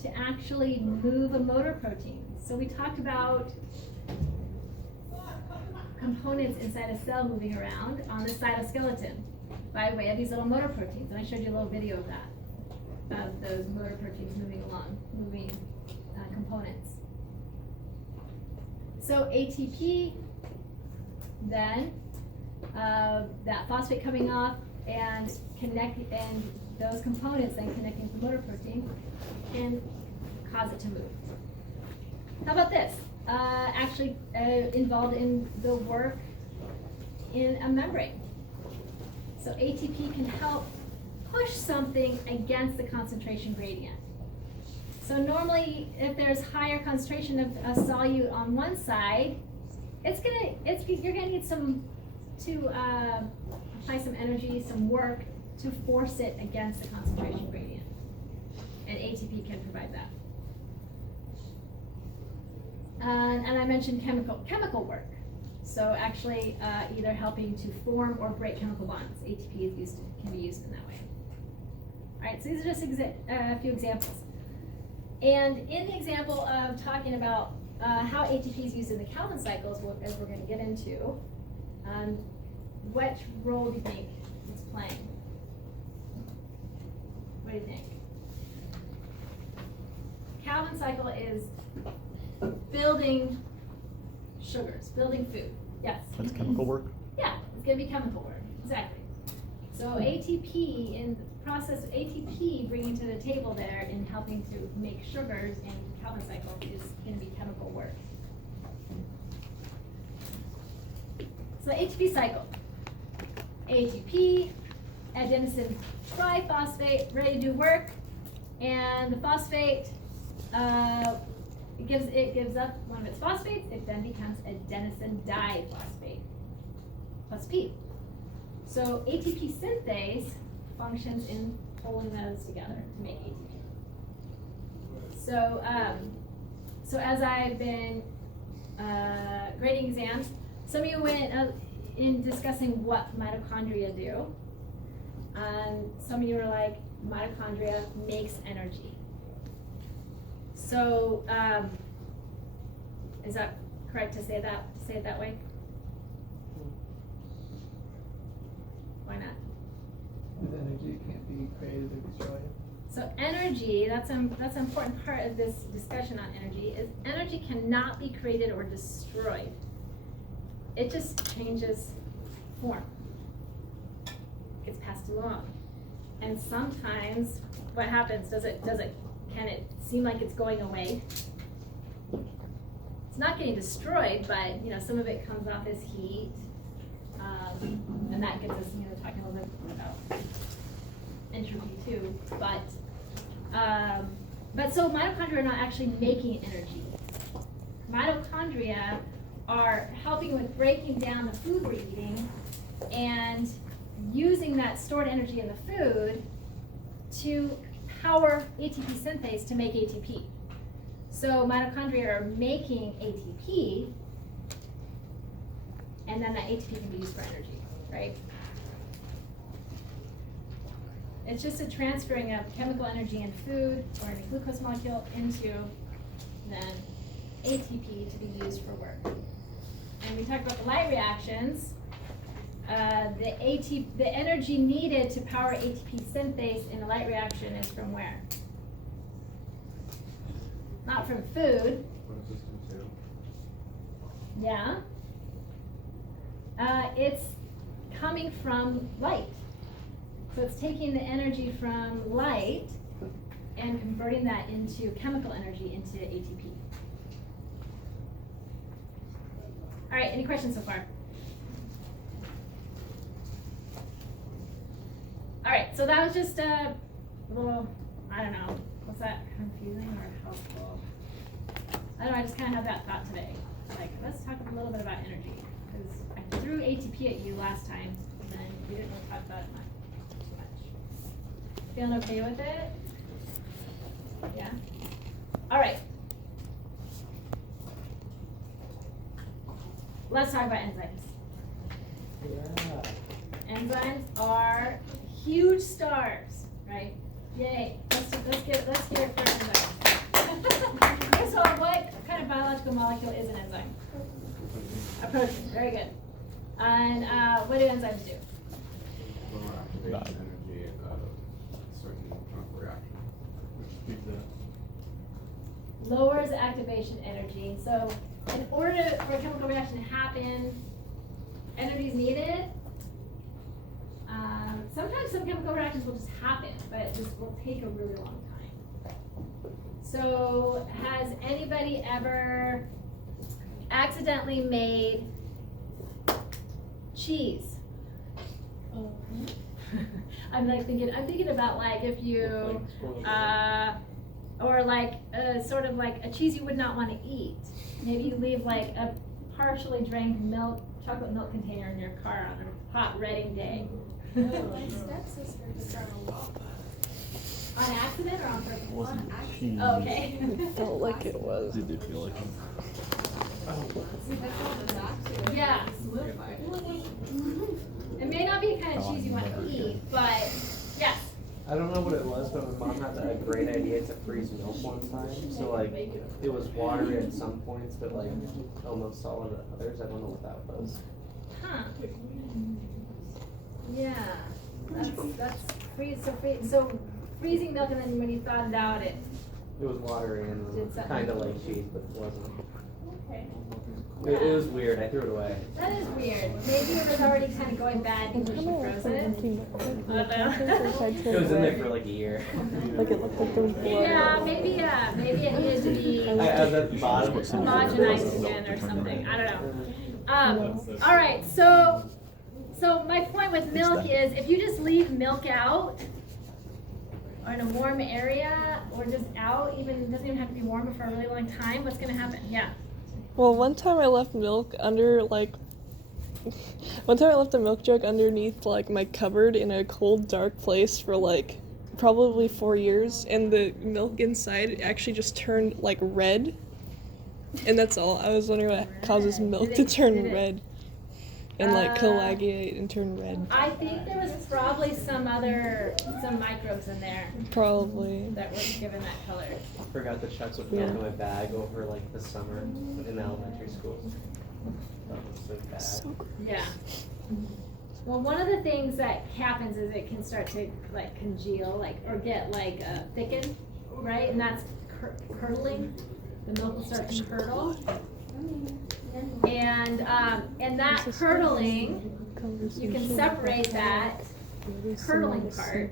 to actually move a motor protein. So we talked about components inside a cell moving around on the cytoskeleton by way of these little motor proteins. And I showed you a little video of that, of those motor proteins moving along, moving components. So ATP, then, that phosphate coming off and those components then connecting to the motor protein can cause it to move. How about this? Actually involved in the work in a membrane. So ATP can help push something against the concentration gradient. So normally, if there's higher concentration of a solute on one side, you're gonna need to apply some energy, some work to force it against the concentration gradient. And ATP can provide that. And I mentioned chemical work. So actually, either helping to form or break chemical bonds. ATP can be used in that way. All right, so these are just a few examples. And in the example of talking about how ATP is used in the Calvin cycles, as we're going to get into, what role do you think it's playing? What do you think? Calvin cycle is building sugars, building food. Yes? That's chemical work? Yeah, it's going to be chemical work, exactly. So ATP, in the process of ATP bringing to the table there in helping to make sugars in Calvin cycle is going to be chemical work. So ATP cycle. ATP, adenosine triphosphate, ready to do work, and the phosphate it gives up one of its phosphates. It then becomes adenosine diphosphate plus P. So ATP synthase functions in holding those together to make ATP. So, so as I've been grading exams, some of you went in discussing what mitochondria do. Some of you are like, mitochondria makes energy. So, is that correct to say it that way? Why not? Because energy can't be created or destroyed. So energy, that's an important part of this discussion on energy, is energy cannot be created or destroyed. It just changes form. It's passed along. And sometimes what happens, can it seem like it's going away? It's not getting destroyed, but some of it comes off as heat. And that gets us, talking a little bit about entropy too. But so mitochondria are not actually making energy. Mitochondria are helping with breaking down the food we're eating and using that stored energy in the food to power ATP synthase to make ATP. So mitochondria are making ATP, and then that ATP can be used for energy, right? It's just a transferring of chemical energy in food or in a glucose molecule into then ATP to be used for work. And we talked about the light reactions. The energy needed to power ATP synthase in a light reaction is from where? Not from food. Yeah. It's coming from light. So it's taking the energy from light and converting that into chemical energy into ATP. All right, any questions so far? All right, so that was just a little, I don't know, was that confusing or helpful? I don't know, I just kind of had that thought today. Like, let's talk a little bit about energy. Because I threw ATP at you last time, and then we didn't really talk about it much. Feeling okay with it? Yeah? All right. Let's talk about enzymes. Enzymes are huge stars, right? Yay. Let's hear it for enzymes. So what kind of biological molecule is an enzyme? A protein. Very good. And what do enzymes do? Lower activation energy of certain chemical reaction. Which speeds up. Lowers activation energy. So in order for a chemical reaction to happen, energy is needed. Sometimes some chemical reactions will just happen, but it just will take a really long time. So has anybody ever accidentally made cheese? I'm thinking about like if you, or like sort of like a cheese you would not want to eat. Maybe you leave like a partially drained chocolate milk container in your car on a hot redding day. My stepsister did that a lot. On accident or on purpose? Wasn't cheese. Oh, okay. It felt like it was. Did it feel like it? Yeah. It may not be the kind of cheese you want to eat, but yes. I don't know what it was, but my mom had a great idea to freeze milk one time. So like, it was watery at some points, but like almost solid at others. I don't know what that was. Huh. Yeah. That's so freezing milk, and then when you thawed it out, it. It was watery and Did something. kind of like cheese, but it wasn't. Okay. It was weird. I threw it away. That is weird. Maybe it was already kind of going bad It because she kind of froze like it. empty I don't know. It was in there for like a year. Like it looked like there was blood. Yeah, maybe it needed to be I was at the bottom. homogenized again or something. I don't know. All right. So my point with milk is if you just leave milk out or in a warm area or just out, it doesn't even have to be warm for a really long time, what's going to happen? Yeah. Well, one time I left milk under one time I left a milk jug underneath like my cupboard in a cold, dark place for like probably 4 years, and the milk inside actually just turned like red. And that's all. I was wondering what causes milk to turn red and like coagulate and turn red. I think there was probably some microbes in there Probably. that were given that color. I forgot to check with milk in my bag over like the summer in elementary school. That was so bad. So Yeah. Well, one of the things that happens is it can start to like congeal, or get like thickened, right? And that's curdling. The milk will start to curdle. And that curdling, you can separate that curdling part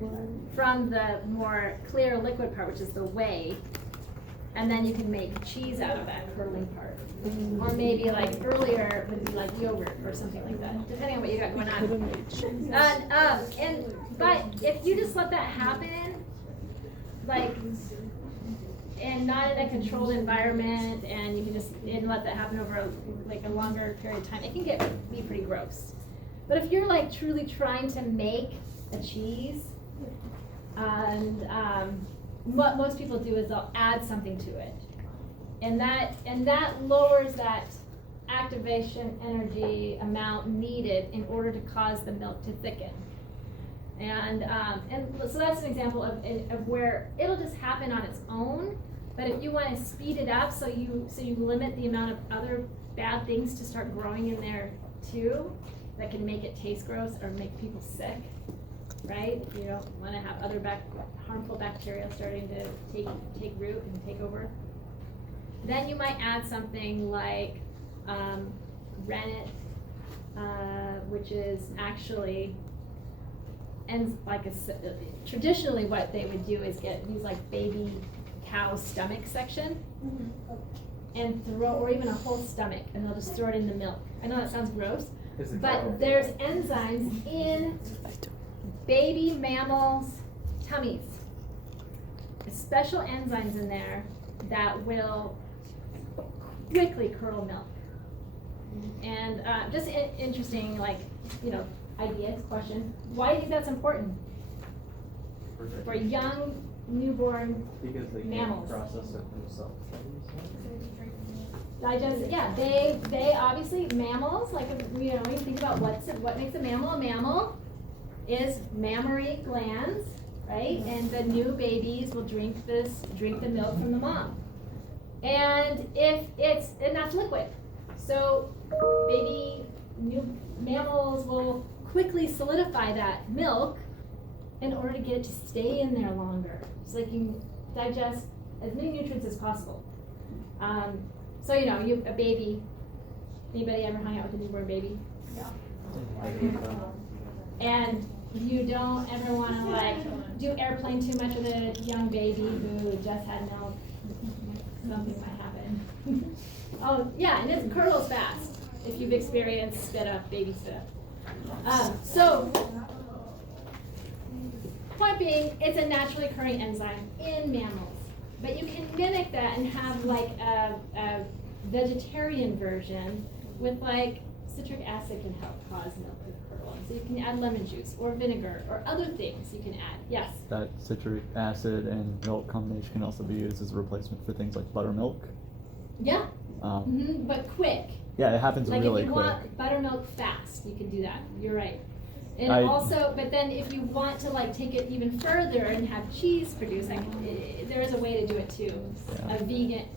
from the more clear liquid part, which is the whey, and then you can make cheese out of that curdling part. Or maybe like earlier would be like yogurt or something like that, depending on what you got going on. But if you just let that happen, and not in a controlled environment, and you can just let that happen over a longer period of time, it can be pretty gross. But if you're like truly trying to make a cheese, and what most people do is they'll add something to it, and that lowers that activation energy amount needed in order to cause the milk to thicken. And so that's an example of where it'll just happen on its own. But if you want to speed it up, so you limit the amount of other bad things to start growing in there too, that can make it taste gross or make people sick, right? If you don't want to have other harmful bacteria starting to take root and take over, then you might add something like rennet, which is actually. And traditionally what they would do is use like baby cow stomach section and or even a whole stomach, and they'll just throw it in the milk. I know that sounds gross, but there's enzymes in baby mammals' tummies. There's special enzymes in there that will quickly curdle milk. And just interesting, idea, question. Why do you think that's important? for young newborn Because they mammals. can't process it themselves. Digest, yeah, they obviously, mammals, like, you know, you think about what makes a mammal is mammary glands, right? And the new babies will drink the milk from the mom. And that's liquid. So new mammals will quickly solidify that milk in order to get it to stay in there longer. So they can digest as many nutrients as possible. So you know, a baby, anybody ever hung out with a newborn baby? Yeah. And you don't ever want to like do airplane too much with a young baby who just had milk. Something might happen. Oh yeah, and it curdles fast if you've experienced spit up, baby spit up. So point being, it's a naturally occurring enzyme in mammals. But you can mimic that and have like a vegetarian version with like citric acid can help cause milk to curdle. So you can add lemon juice or vinegar or other things you can add. Yes? That citric acid and milk combination can also be used as a replacement for things like buttermilk. Yeah. But quick. Yeah, it happens like really if you quick. want buttermilk fast, you can do that. You're right. And I- but then if you want to like take it even further and have cheese produced, like, there is a way to do it too. Yeah. Not vegan.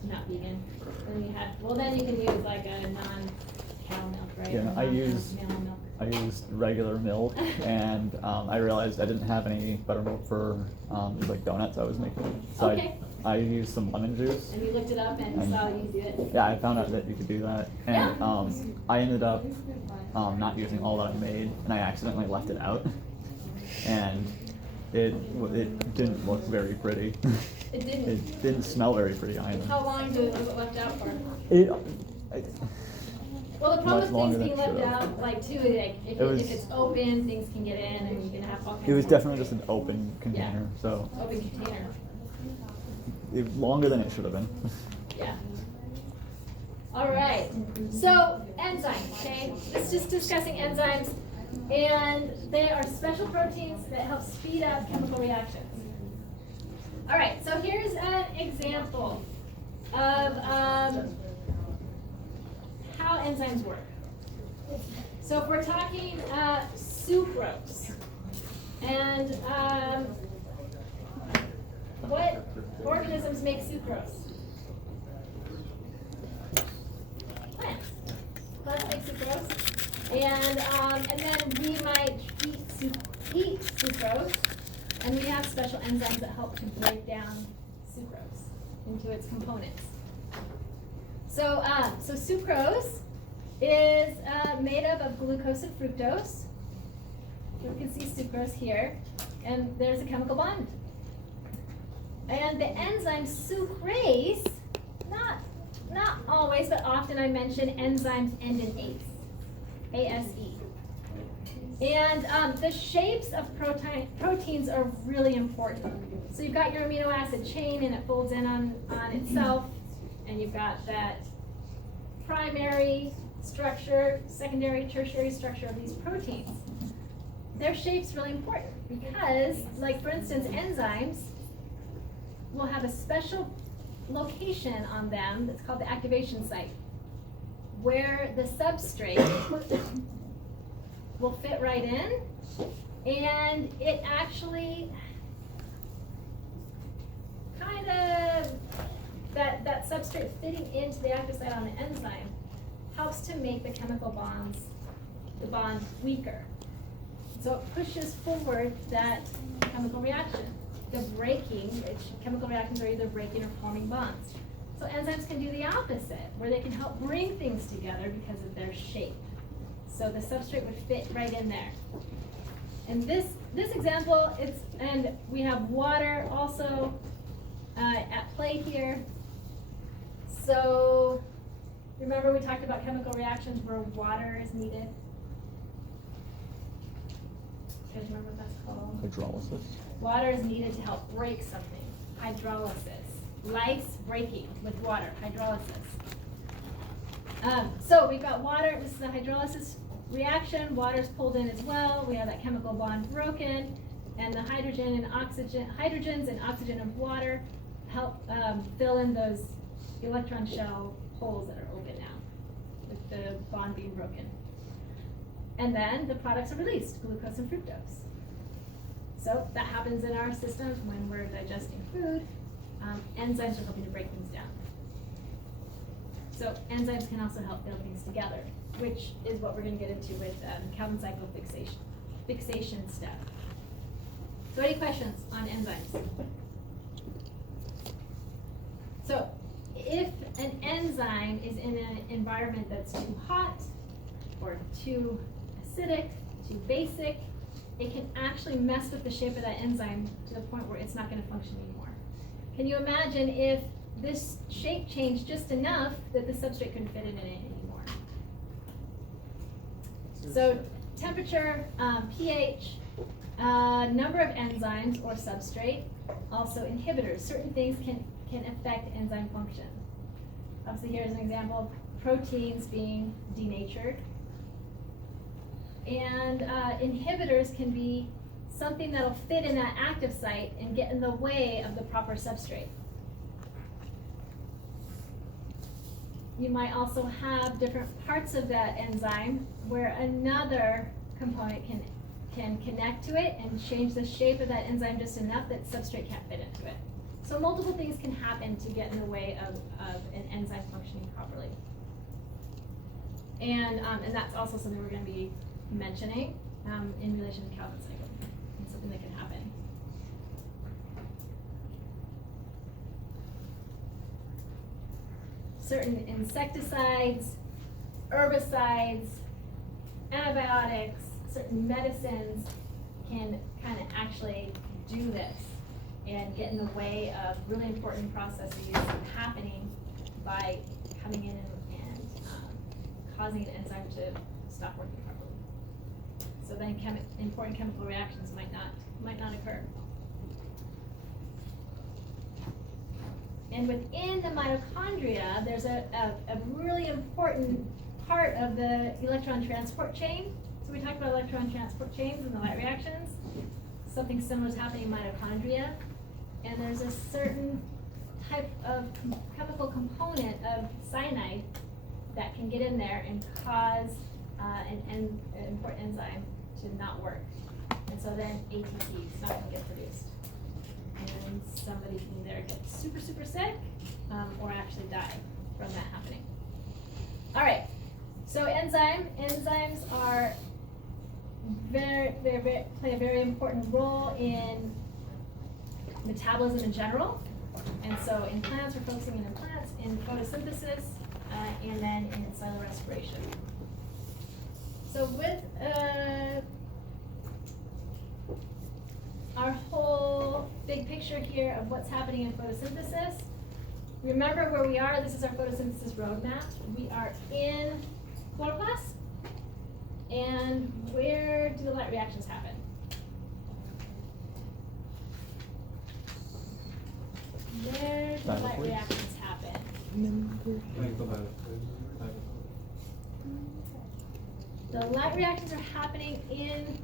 Then you can use like a non-cow milk, right? Yeah, Or I non-mammal milk. used regular milk, and I realized I didn't have any buttermilk for it was like donuts I was making. So Okay. I used some lemon juice. And you looked it up and And- saw you do it. Yeah, I found out that you could do that, and I ended up not using all that I made, and I accidentally left it out, and it didn't look very pretty. It didn't. It didn't smell very pretty either. How long was it left out for? Well, the problem Much longer with things than being it left should've. out, like too, like if it's open, things can get in, and you can have all kinds. It was of definitely just an open container, so open container. longer than it should have been. Yeah. All right. So enzymes. Okay, it's just discussing enzymes, and they are special proteins that help speed up chemical reactions. All right. So here's an example of how enzymes work. So if we're talking sucrose, and what organisms make sucrose? Plants. Plants make sucrose, and then we might eat sucrose, and we have special enzymes that help to break down sucrose into its components. So sucrose is made up of glucose and fructose. So we can see sucrose here, and there's a chemical bond. And the enzyme sucrase, not always, but often I mention enzymes end in ACE, A-S-E. And the shapes of proteins are really important. So you've got your amino acid chain, and it folds in on itself, and you've got that primary structure, secondary, tertiary structure of these proteins. Their shape's really important because, like for instance, enzymes will have a special location on them that's called the activation site, where the substrate will fit right in, and it actually kind of, that substrate fitting into the active site on the enzyme helps to make the chemical bonds, the bond weaker. So it pushes forward that chemical reaction. The breaking, chemical reactions are either breaking or forming bonds. So enzymes can do the opposite, where they can help bring things together because of their shape. So the substrate would fit right in there. In this example, and we have water also at play here. So remember we talked about chemical reactions where water is needed. You guys remember what that's called? Hydrolysis. Water is needed to help break something. Hydrolysis. Lyse breaking with water. Hydrolysis. So we've got water. This is a hydrolysis reaction. Water's pulled in as well. We have that chemical bond broken. and the hydrogens and oxygen of water help fill in those electron shell holes that are open now, with the bond being broken. And then the products are released, glucose and fructose. So that happens in our systems when we're digesting food. Enzymes are helping to break things down. So enzymes can also help build things together, which is what we're going to get into with Calvin cycle fixation step. So any questions on enzymes? So if an enzyme is in an environment that's too hot or too acidic, too basic, it can actually mess with the shape of that enzyme to the point where it's not going to function anymore. Can you imagine if this shape changed just enough that the substrate couldn't fit in it anymore? So temperature, pH, number of enzymes or substrate, also inhibitors. Certain things can affect enzyme function. Obviously, here's an example of proteins being denatured. And inhibitors can be something that'll fit in that active site and get in the way of the proper substrate. You might also have different parts of that enzyme where another component can connect to it and change the shape of that enzyme just enough that substrate can't fit into it. So multiple things can happen to get in the way of an enzyme functioning properly. And that's also something we're going to be mentioning in relation to Calvin cycle, and something that can happen. Certain insecticides, herbicides, antibiotics, certain medicines can kind of actually do this and get in the way of really important processes happening by coming in and causing an enzyme to stop working properly. So then important chemical reactions might not occur. And within the mitochondria, there's a really important part of the electron transport chain. So we talked about electron transport chains and the light reactions. Something similar is happening in mitochondria. And there's a certain type of chemical component of cyanide that can get in there and cause an important enzyme to not work. And so then ATP is not going to get produced. And somebody can either get super, super sick or actually die from that happening. All right, so enzymes are play a very important role in metabolism in general. And so in plants, we're focusing in plants, in photosynthesis, and then in cellular respiration. So with our whole big picture here of what's happening in photosynthesis, remember where we are. This is our photosynthesis roadmap. We are in chloroplast. And where do the light reactions happen? Where do the light reactions happen? The light reactions are happening in,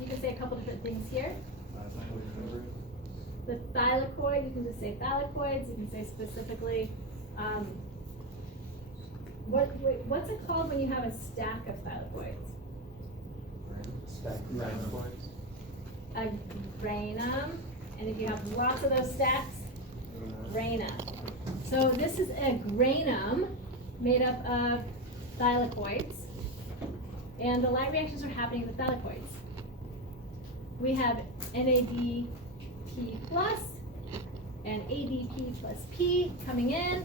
you can say a couple different things here. The thylakoid, you can just say thylakoids, you can say specifically, what's it called when you have a stack of thylakoids? A granum. And if you have lots of those stacks, granum. So this is a granum made up of thylakoids. And the light reactions are happening with thylakoids. We have NADP plus and ADP plus P coming in,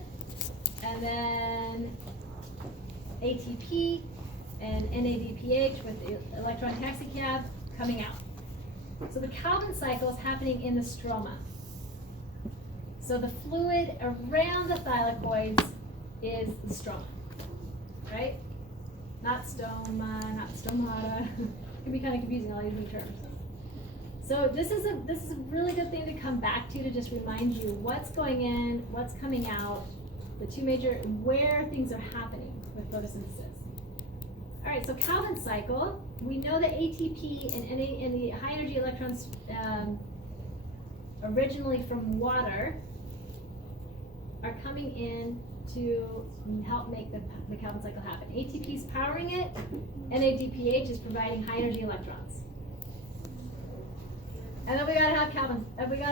and then ATP and NADPH with the electron taxicab coming out. So the Calvin cycle is happening in the stroma. So the fluid around the thylakoids is the stroma, right? Not stoma, not stomata. It can be kind of confusing, all these new terms. So this is a really good thing to come back to just remind you what's going in, what's coming out, the two major, where things are happening with photosynthesis. All right. right, so Calvin cycle, we know that ATP and the high energy electrons originally from water are coming in to help make the Calvin cycle happen. ATP is powering it, NADPH is providing high energy electrons. And then we gotta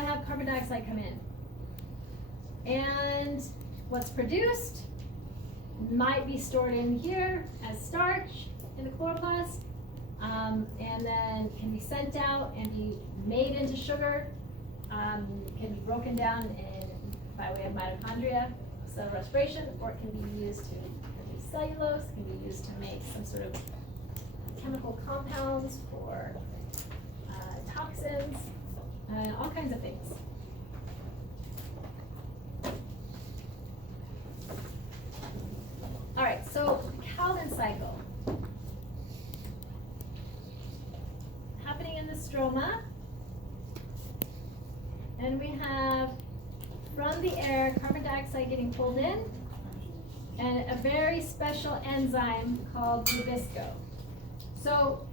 have carbon dioxide come in. And what's produced might be stored in here as starch in the chloroplast, and then can be sent out and be made into sugar, can be broken down by way of mitochondria, cell respiration, or it can be used to produce cellulose, can be used to make some sort of chemical compounds for toxins, all kinds of things. All right, so Calvin cycle. Happening in the stroma. And we have, from the air, carbon dioxide getting pulled in, and a very special enzyme called Rubisco. So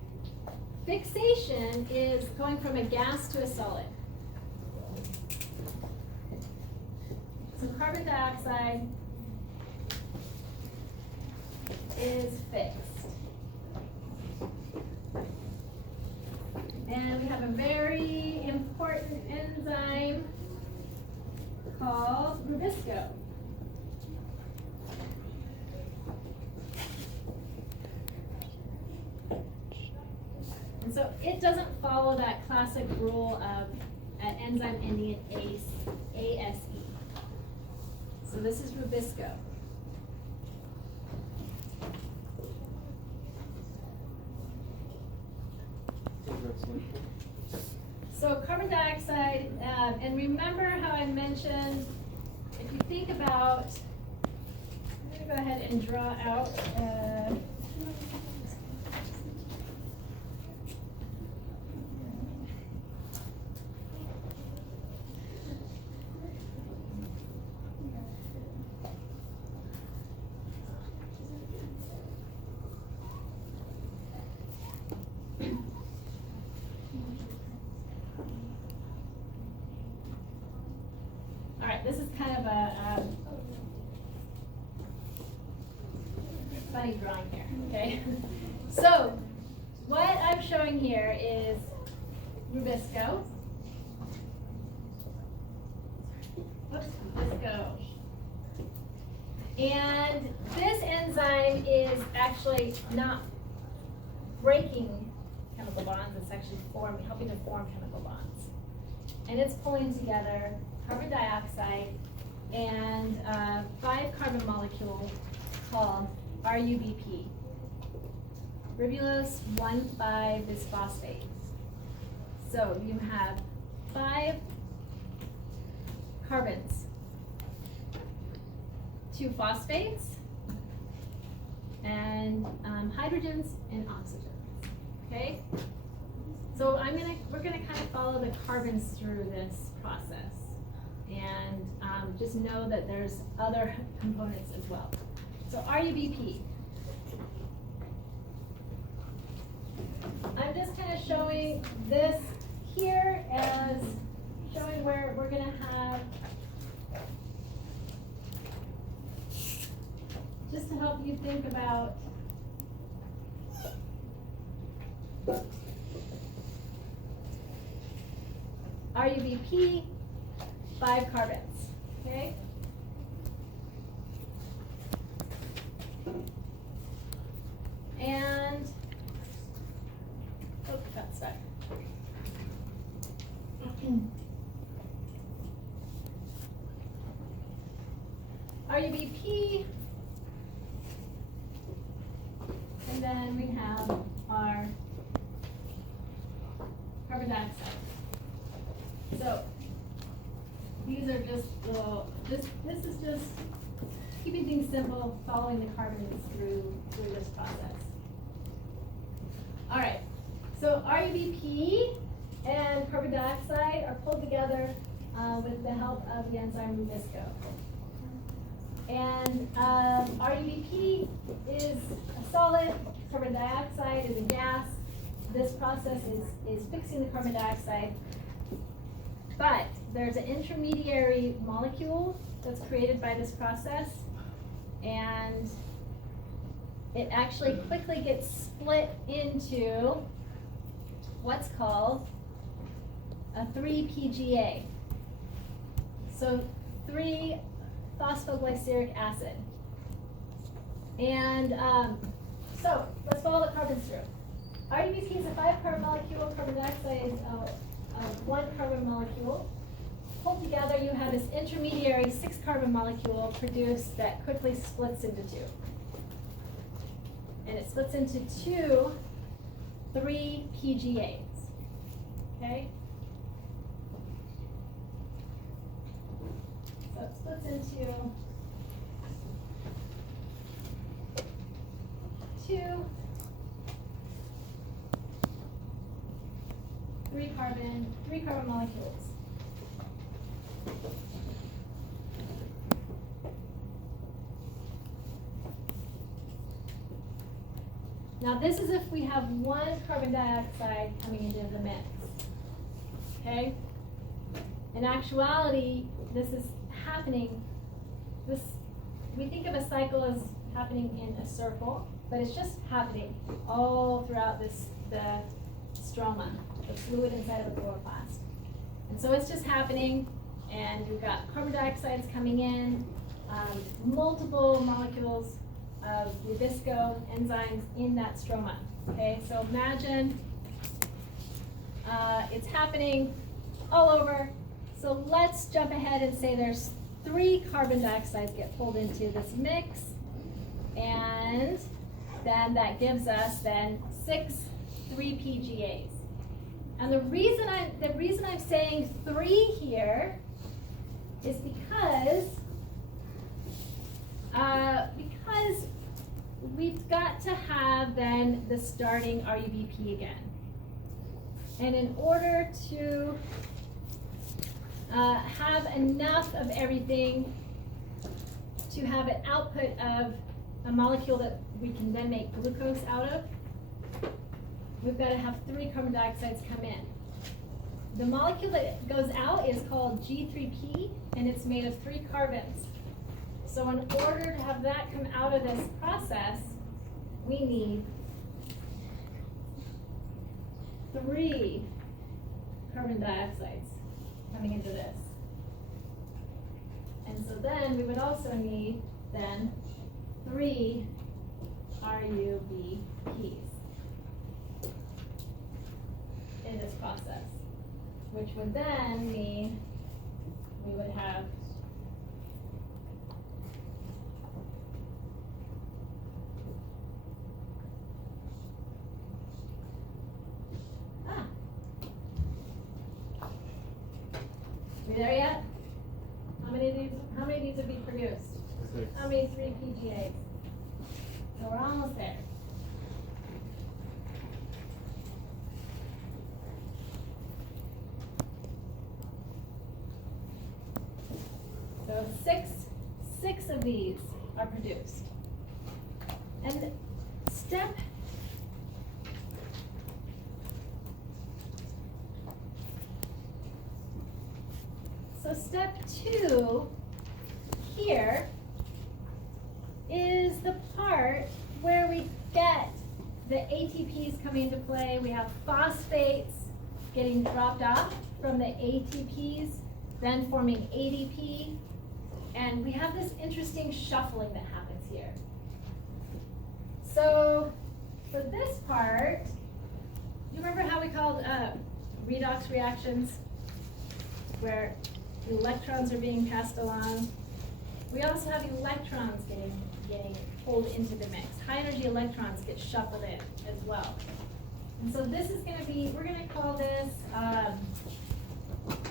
fixation is going from a gas to a solid. So carbon dioxide is fixed. And we have a very important enzyme called Rubisco. And so it doesn't follow that classic rule of an enzyme ending in ASE. So this is Rubisco. So carbon dioxide, and remember how I mentioned, if you think about, I'm going to go ahead and draw out this is kind of a funny drawing here, okay? So, what I'm showing here is Rubisco. Whoops, Rubisco. And this enzyme is actually not breaking chemical bonds, it's actually helping to form chemical bonds. And it's pulling together carbon dioxide and 5 carbon molecule called RUBP, ribulose 1,5-bisphosphate. So you have 5 carbons, 2 phosphates, and hydrogens and oxygens. Okay. So we're gonna kind of follow the carbons through this process. And just know that there's other components as well. So RUBP. I'm just kind of showing this here as showing where we're going to have, just to help you think about RUBP, 5 carbons, okay? And, oh, got stuck. RUBP, and then we have our carbon dioxide. So, these are just little, this is just keeping things simple, following the carbons through this process. All right, so RUBP and carbon dioxide are pulled together with the help of the enzyme Rubisco. And RUBP is a solid, carbon dioxide is a gas. This process is fixing the carbon dioxide. But there's an intermediary molecule that's created by this process, and it actually quickly gets split into what's called a 3-PGA. So 3-phosphoglyceric acid. And so let's follow the carbons through. RUBP is a 5-carbon molecule, carbon dioxide is a 1-carbon molecule. Pulled together, you have this intermediary 6-carbon molecule produced that quickly splits into 2. And it splits into 2 3-PGAs. Okay? So it splits into 2 3-carbon molecules. Now this is if we have 1 carbon dioxide coming into the mix. Okay? In actuality, this is happening, we think of a cycle as happening in a circle, but it's just happening all throughout the stroma, the fluid inside of the chloroplast. And so it's just happening, and we've got carbon dioxides coming in, multiple molecules of rubisco enzymes in that stroma. Okay, so imagine it's happening all over. So let's jump ahead and say there's 3 carbon dioxides get pulled into this mix, and then that gives us then 6 3-PGAs. And the reason I'm saying 3 here is because we've got to have then the starting RUBP again. And in order to have enough of everything to have an output of a molecule that we can then make glucose out of, we've got to have 3 carbon dioxides come in. The molecule that goes out is called G3P, and it's made of 3 carbons. So in order to have that come out of this process, we need 3 carbon dioxides coming into this. And so then we would also need then 3 RUBPs in this process, which would then mean we would have we there yet? How many of these have been produced? 6. How many 3-PGAs? So we're almost there. So six of these are produced. And step step 2 here is the part where we get the ATPs coming into play. We have phosphates getting dropped off from the ATPs, then forming ADP. And we have this interesting shuffling that happens here. So for this part, do you remember how we called redox reactions, where electrons are being passed along? We also have electrons getting pulled into the mix. High energy electrons get shuffled in as well. And so this is going to be, we're going to call this,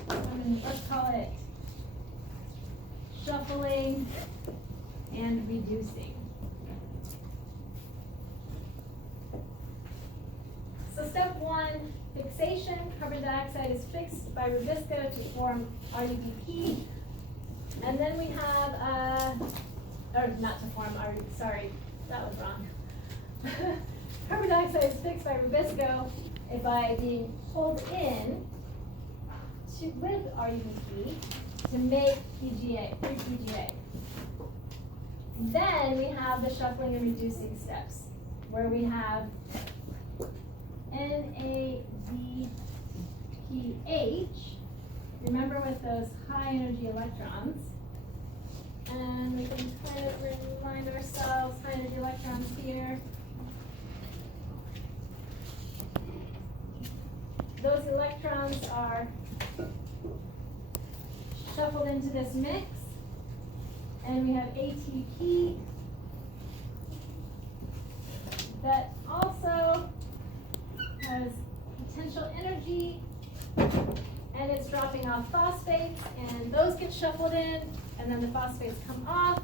let's call it shuffling and reducing. So step 1, fixation. Carbon dioxide is fixed by rubisco to form RUBP. And then we have, or not to form RUBP, sorry, that was wrong. carbon dioxide is fixed by Rubisco by being pulled in with RUBP to make PGA, free PGA. Then we have the shuffling and reducing steps, where we have NADPH. Remember, with those high energy electrons. And we can kind of remind ourselves, high energy electrons here. Those electrons are shuffled into this mix. And we have ATP that also has potential energy, and it's dropping off phosphates, and those get shuffled in, and then the phosphates come off.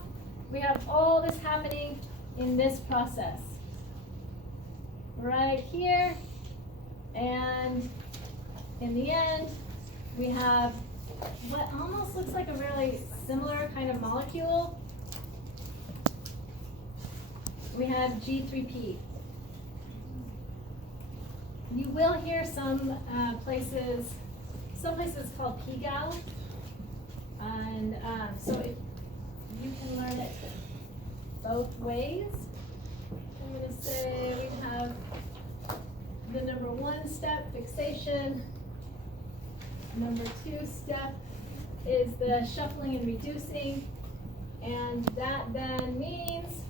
We have all this happening in this process right here, and in the end we have what almost looks like a really similar kind of molecule. We have G3P. You will hear some places called PGAL, and so if you can learn it both ways. I'm going to say we have the number 1 step, fixation. Number 2 step is the shuffling and reducing, and that then means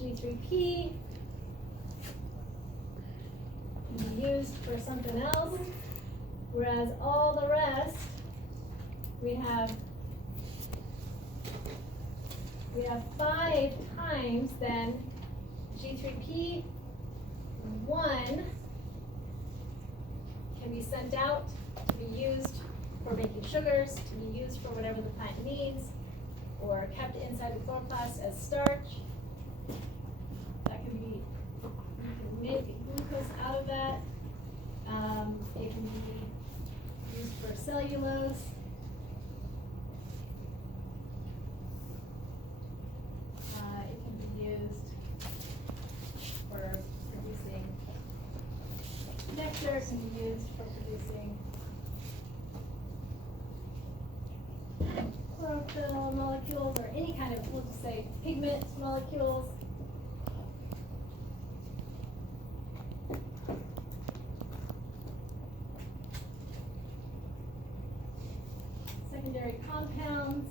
G3P can be used for something else, whereas all the rest we have 5 times then G3P 1 can be sent out to be used for making sugars, to be used for whatever the plant needs, or kept inside the chloroplast as starch. That can be, you can make glucose out of that. It can be used for cellulose. It can be used for producing nectar, can be used for producing chlorophyll molecules, or any kind of, we'll just say, pigment molecules. Secondary compounds.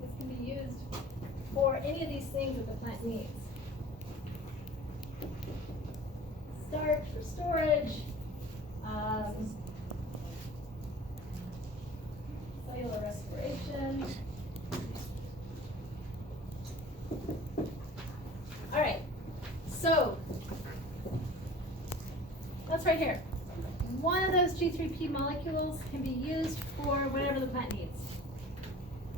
This can be used for any of these things that the plant needs. Starch for storage, cellular respiration. All right, so that's right here. One of those G3P molecules can be used for whatever the plant needs.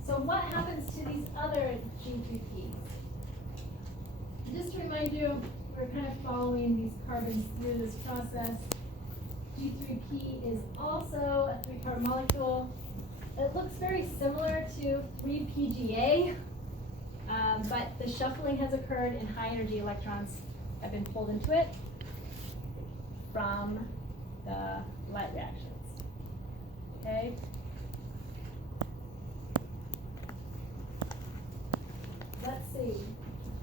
So what happens to these other G3Ps? Just to remind you, we're kind of following these carbons through this process. G3P is also a 3-carbon molecule. It looks very similar to 3-PGA, but the shuffling has occurred and high energy electrons have been pulled into it from the light reactions. Okay? Let's see.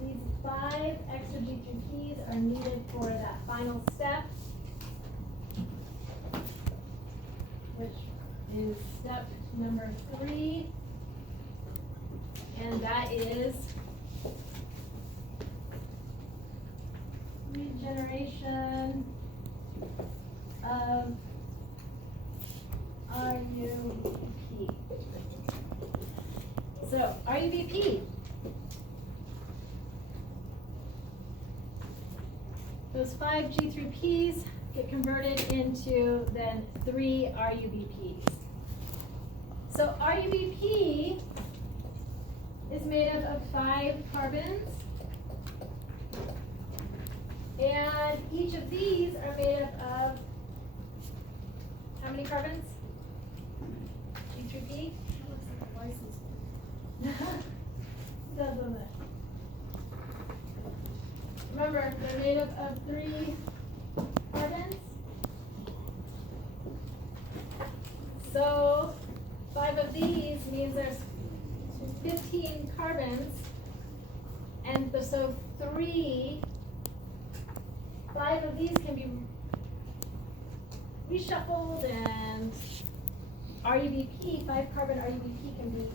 These 5 extra G3Ps are needed for that final step, which is step number 3, and that is regeneration of RUBP. So RUBP, those 5 G3Ps get converted into then 3 RUBPs. So RUBP is made up of 5 carbons, and each of these are made up of many carbons? G3P? Doesn't it? Remember, they're made up of 3 carbons. So 5 of these means there's 15 carbons, and so 5 of these can be reshuffled, and RUBP, 5 carbon RUBP can be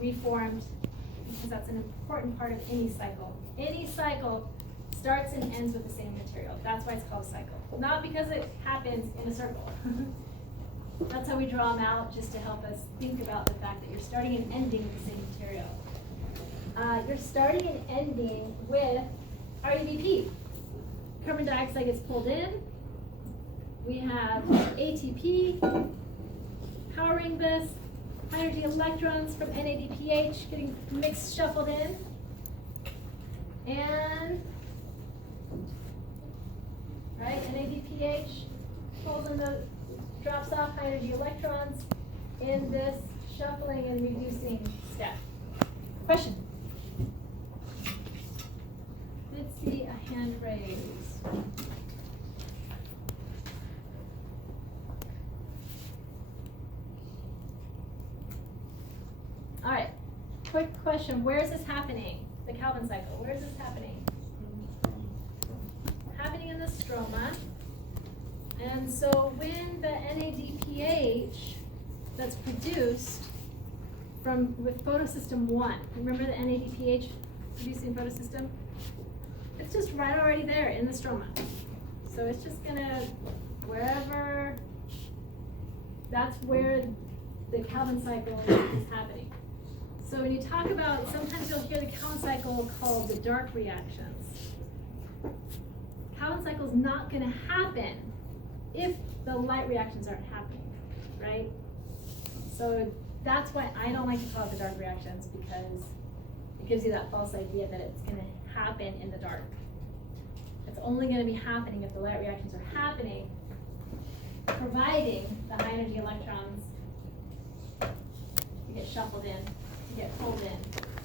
reformed, because that's an important part of any cycle. Any cycle starts and ends with the same material. That's why it's called a cycle. Not because it happens in a circle. That's how we draw them out, just to help us think about the fact that you're starting and ending with the same material. You're starting and ending with RUBP. Carbon dioxide gets pulled in. We have ATP powering this. Hydrogen electrons from NADPH getting mixed, shuffled in. And, right, NADPH pulls in the, drops off hydrogen electrons in this shuffling and reducing step. Question? Did see a hand raised. All right, quick question. Where is this happening? The Calvin cycle, where is this happening? Happening in the stroma. And so when the NADPH that's produced with photosystem 1, remember the NADPH producing photosystem? It's just right already there in the stroma. So it's just gonna, wherever, that's where the Calvin cycle is happening. So when you talk about, sometimes you'll hear the Calvin cycle called the dark reactions. Calvin cycle is not going to happen if the light reactions aren't happening, right? So that's why I don't like to call it the dark reactions, because it gives you that false idea that it's going to happen in the dark. It's only going to be happening if the light reactions are happening, providing the high energy electrons to get shuffled in, get pulled in,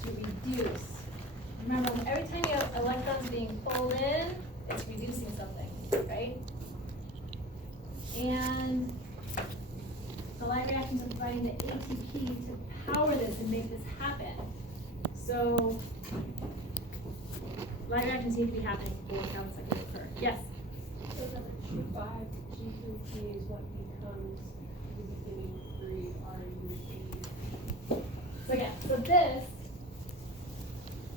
to reduce. Remember, every time you have electrons being pulled in, it's reducing something, right? And the light reactions are providing the ATP to power this and make this happen. So light reactions need to be happening for the Calvin cycle to occur. Yes? So number 5, G3P is what becomes the beginning 3 RUBP. So again, so this,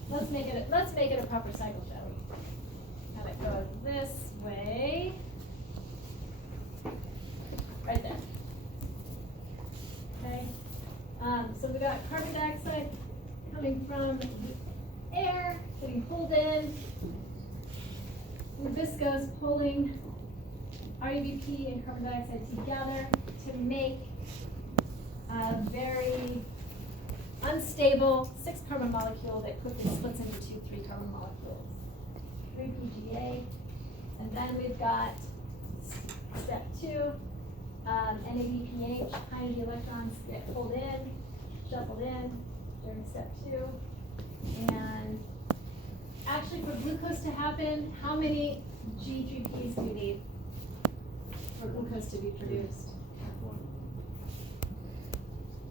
let's make it a proper cycle, shall we? Have it go this way, right there. Okay. So we got carbon dioxide coming from the air, getting pulled in. This goes pulling RUBP and carbon dioxide together to make a very unstable 6-carbon molecule that quickly splits into 2 3-carbon molecules. 3-PGA. And then we've got step 2, NADPH, high energy electrons get pulled in, shuffled in during step 2. And actually for glucose to happen, how many G3Ps do you need for glucose to be produced?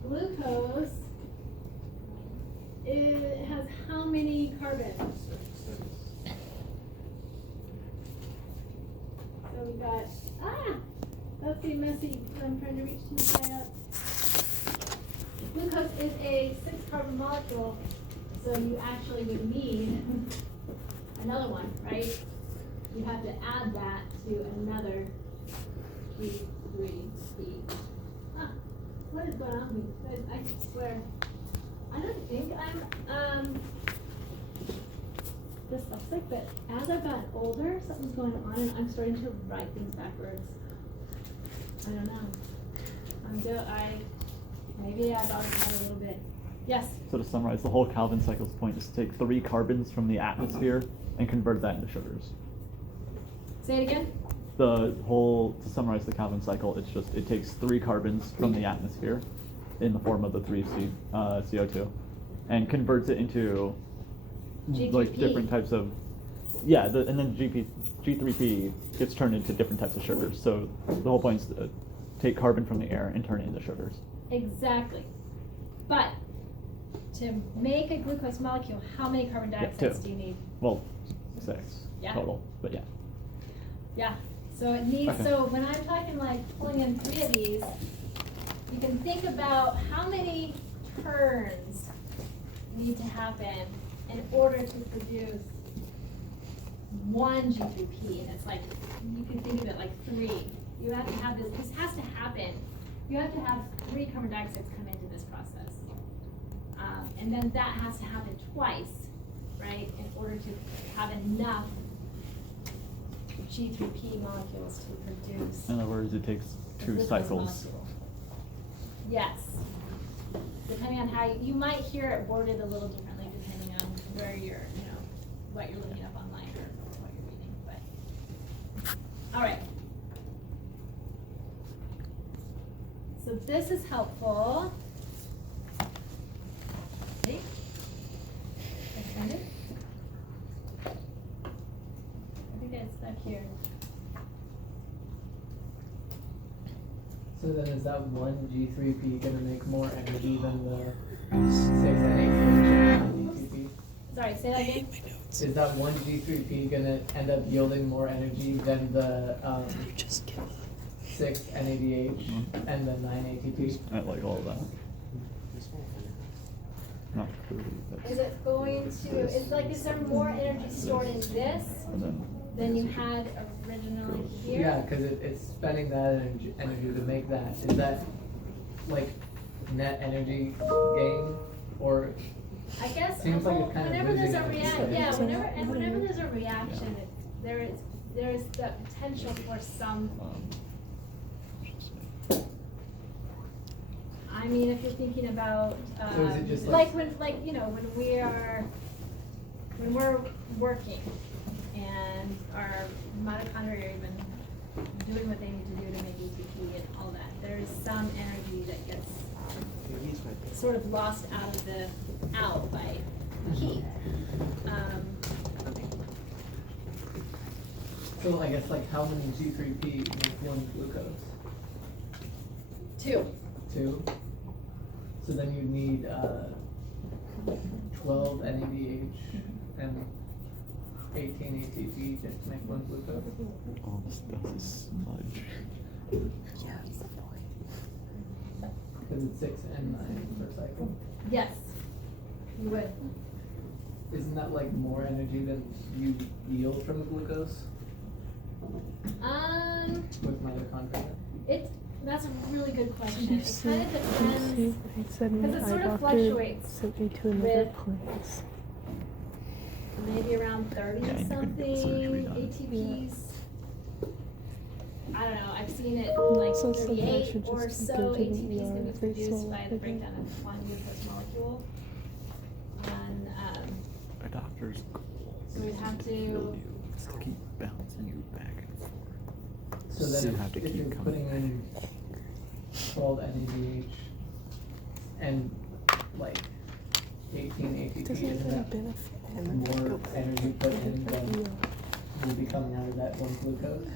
Glucose, it has how many carbons? So we got, that's getting messy. I'm trying to reach too high up. Glucose is a 6-carbon molecule, so you actually would need another one, right? You have to add that to another G3P. What is going on with me? I swear. I don't think I'm dyslexic, but as I've gotten older, something's going on and I'm starting to write things backwards. I don't know. Maybe I've always done a little bit. Yes? So to summarize, the whole Calvin cycle's point is to take 3 carbons from the atmosphere and convert that into sugars. Say it again. the whole, to summarize the Calvin cycle, it's just, it takes 3 carbons from the atmosphere in the form of the 3 CO2 and converts it into like G3P. different types of, yeah, and then G3P gets turned into different types of sugars. So the whole point is to take carbon from the air and turn it into sugars. Exactly. But to make a glucose molecule, how many carbon dioxides do you need? Well, 6 Yeah. total, but yeah. Yeah. So it needs. Okay. So when I'm talking like pulling in 3 of these, you can think about how many turns need to happen in order to produce 1 G3P, and it's like you can think of it like 3. You have to have this. This has to happen. You have to have 3 carbon dioxides come into this process, and then that has to happen twice, right, in order to have enough G3P molecules to produce. In other words, it takes a 2 glucose cycles. molecule. Yes. Depending on how you might hear it worded a little differently depending on where you're, what you're looking up online or what you're reading. But all right. So this is helpful. See? Extended? I think it's back here. So then is that 1 G3P gonna make more energy than the 6 NADH? Sorry, say that again. Is that 1 G3P gonna end up yielding more energy than the 6 NADH and the 9 ATP? I like all of that. Not truly, but Is it going to, is there more energy stored in this than you had originally here? Yeah, because it's spending that energy to make that. Is that like net energy gain, or I guess seems like it's kind of whenever there's a losing reaction, energy. whenever there's a reaction, there is the potential for some. I mean, if you're thinking about, So is it just when we're working and our mitochondria are even doing what they need to do to make ATP and all that, there's some energy that gets sort of lost out by heat. So I guess like how many G3P make 1 glucose? 2. 2. So then you'd need 12 NADH and 18 ATP to make 1 glucose. all this stuff is smudge. Because it's 6 and 9 per cycle. Yes, you would. Isn't that like more energy than you yield from the glucose with mitochondria? That's a really good question. It See, kind of depends. I said Because my it eye sort of doctor fluctuates sent me to another with place. maybe around 30 Yeah, you could something get surgery done. ATPs. I don't know. I've seen it like So sometimes I 38 should or just so go to the ATPs can ER be every produced so by the often. breakdown of 1 glucose molecule. And A doctor's goal so we'd have is to heal to. you. It's to keep bouncing you back and forth. So then you have to if keep you're coming putting back. in 12 NADH and like 18 ATP, Doesn't isn't even that benefit him. more energy put in than will be coming out of that 1 glucose?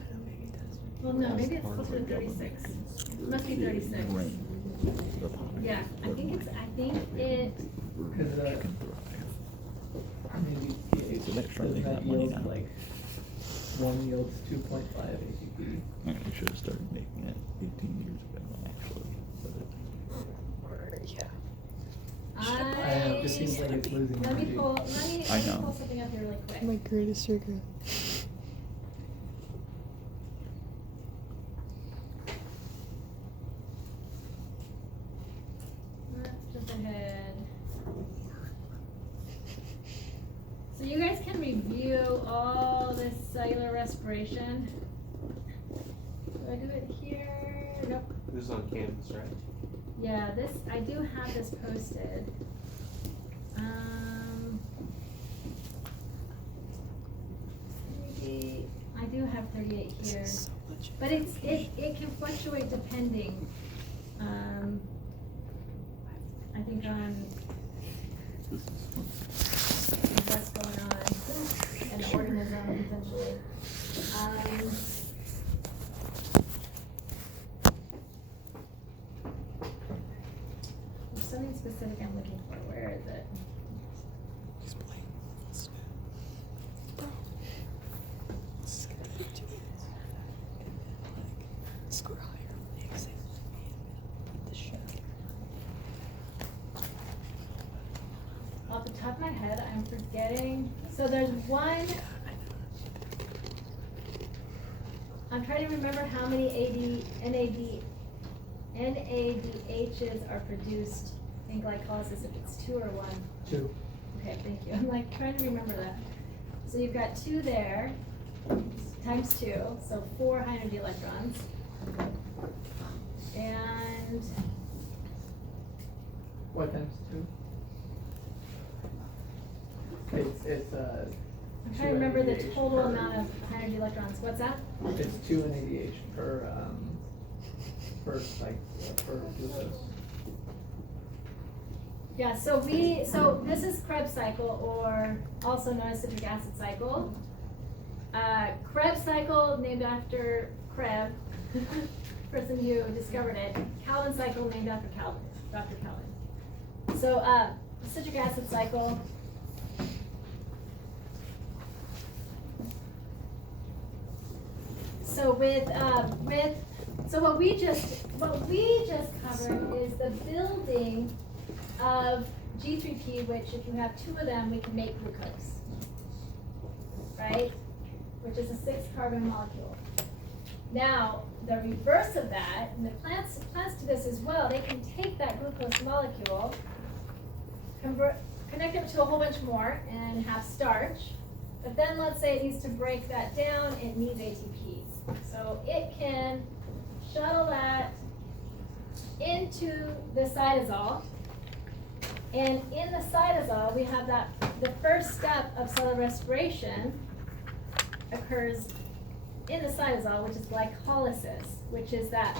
Well, no, maybe it's closer to 36. It must be 36. Yeah, I think it. Because maybe pH, So they're trying to doesn't make that that money yield now. like 1 yields 2.5 ATP? I should have started making it 18 years ago, actually. I know, it just seems like it's losing Let me energy. pull know. something up here really quick. My greatest regret. Let's jump ahead. So you guys can review all this cellular respiration. Do I do it here? Nope. This is on Canvas, right? Yeah, I do have this posted. Maybe I do have 38 here. But it can fluctuate depending, I think on what's going on in the organism essentially. There's something specific I'm looking for. Where is it? Off the top of my head, I'm forgetting. So there's one. I'm trying to remember how many NADHs are produced in glycolysis, if it's 2 or 1. 2. Okay, thank you. I'm like trying to remember that. So you've got 2 there, times 2, so 4 high energy electrons. And What times 2? It's I'm trying to remember the total amount of high energy electrons. What's that? It's 2 NADH per glucose. Yeah, so this is Krebs cycle, or also known as citric acid cycle. Krebs cycle, named after Krebs, person who discovered it. Calvin cycle, named after Calvin, Dr. Calvin. So citric acid cycle. So so what we just covered is the building of G3P, which if you have 2 of them, we can make glucose, right? Which is a 6-carbon molecule. Now, the reverse of that, and the plants do this as well, they can take that glucose molecule, connect it to a whole bunch more, and have starch. But then let's say it needs to break that down, it needs ATP. So it can shuttle that into the cytosol. And in the cytosol, we have the first step of cellular respiration occurs in the cytosol, which is glycolysis, which is that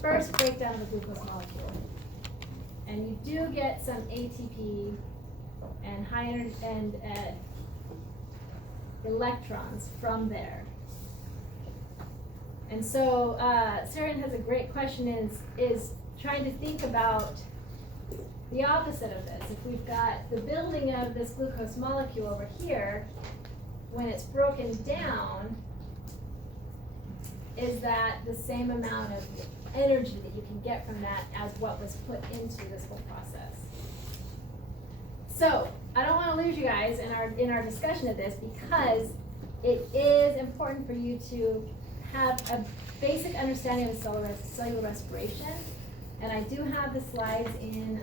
first breakdown of the glucose molecule. And you do get some ATP and high energy and electrons from there. And so Sarian has a great question, is trying to think about the opposite of this. If we've got the building of this glucose molecule over here, when it's broken down, is that the same amount of energy that you can get from that as what was put into this whole process? So I don't want to lose you guys in our discussion of this, because it is important for you to have a basic understanding of cellular respiration. And I do have the slides in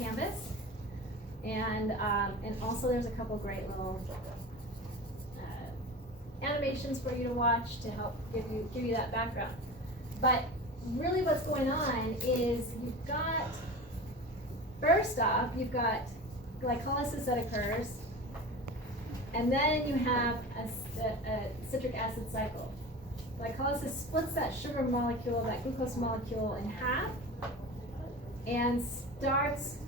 Canvas, and also there's a couple great little animations for you to watch to help give you that background. But really, what's going on is first off, you've got glycolysis that occurs, and then you have a citric acid cycle. Glycolysis splits that sugar molecule, that glucose molecule, in half, and starts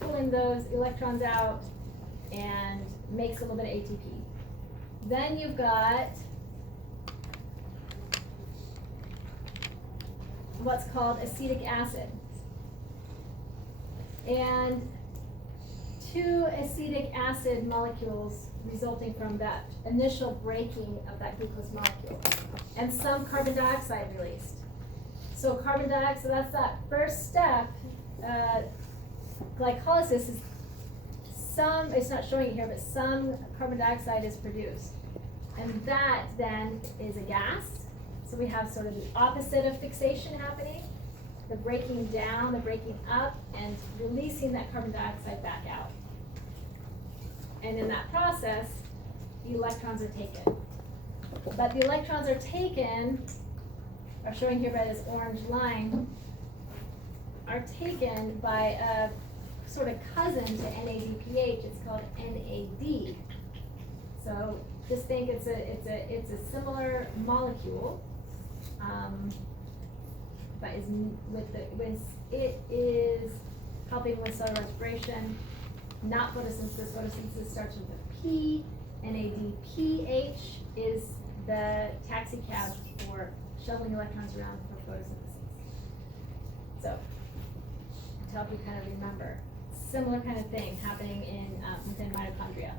pulling those electrons out and makes a little bit of ATP. Then you've got what's called acetic acid. And 2 acetic acid molecules resulting from that initial breaking of that glucose molecule. And some carbon dioxide released. So carbon dioxide, that's that first step. Glycolysis is it's not showing it here, but some carbon dioxide is produced. And that then is a gas. So we have sort of the opposite of fixation happening, the breaking down, the breaking up, and releasing that carbon dioxide back out. And in that process, the electrons are taken. But the electrons are showing here by this orange line, are taken by a sort of cousin to NADPH. It's called NAD. So just think it's a similar molecule, but it is helping with cellular respiration, not photosynthesis. Photosynthesis starts with a P. NADPH is the taxi cab for shuttling electrons around for photosynthesis. So, to help you kind of remember, similar kind of thing happening within mitochondria.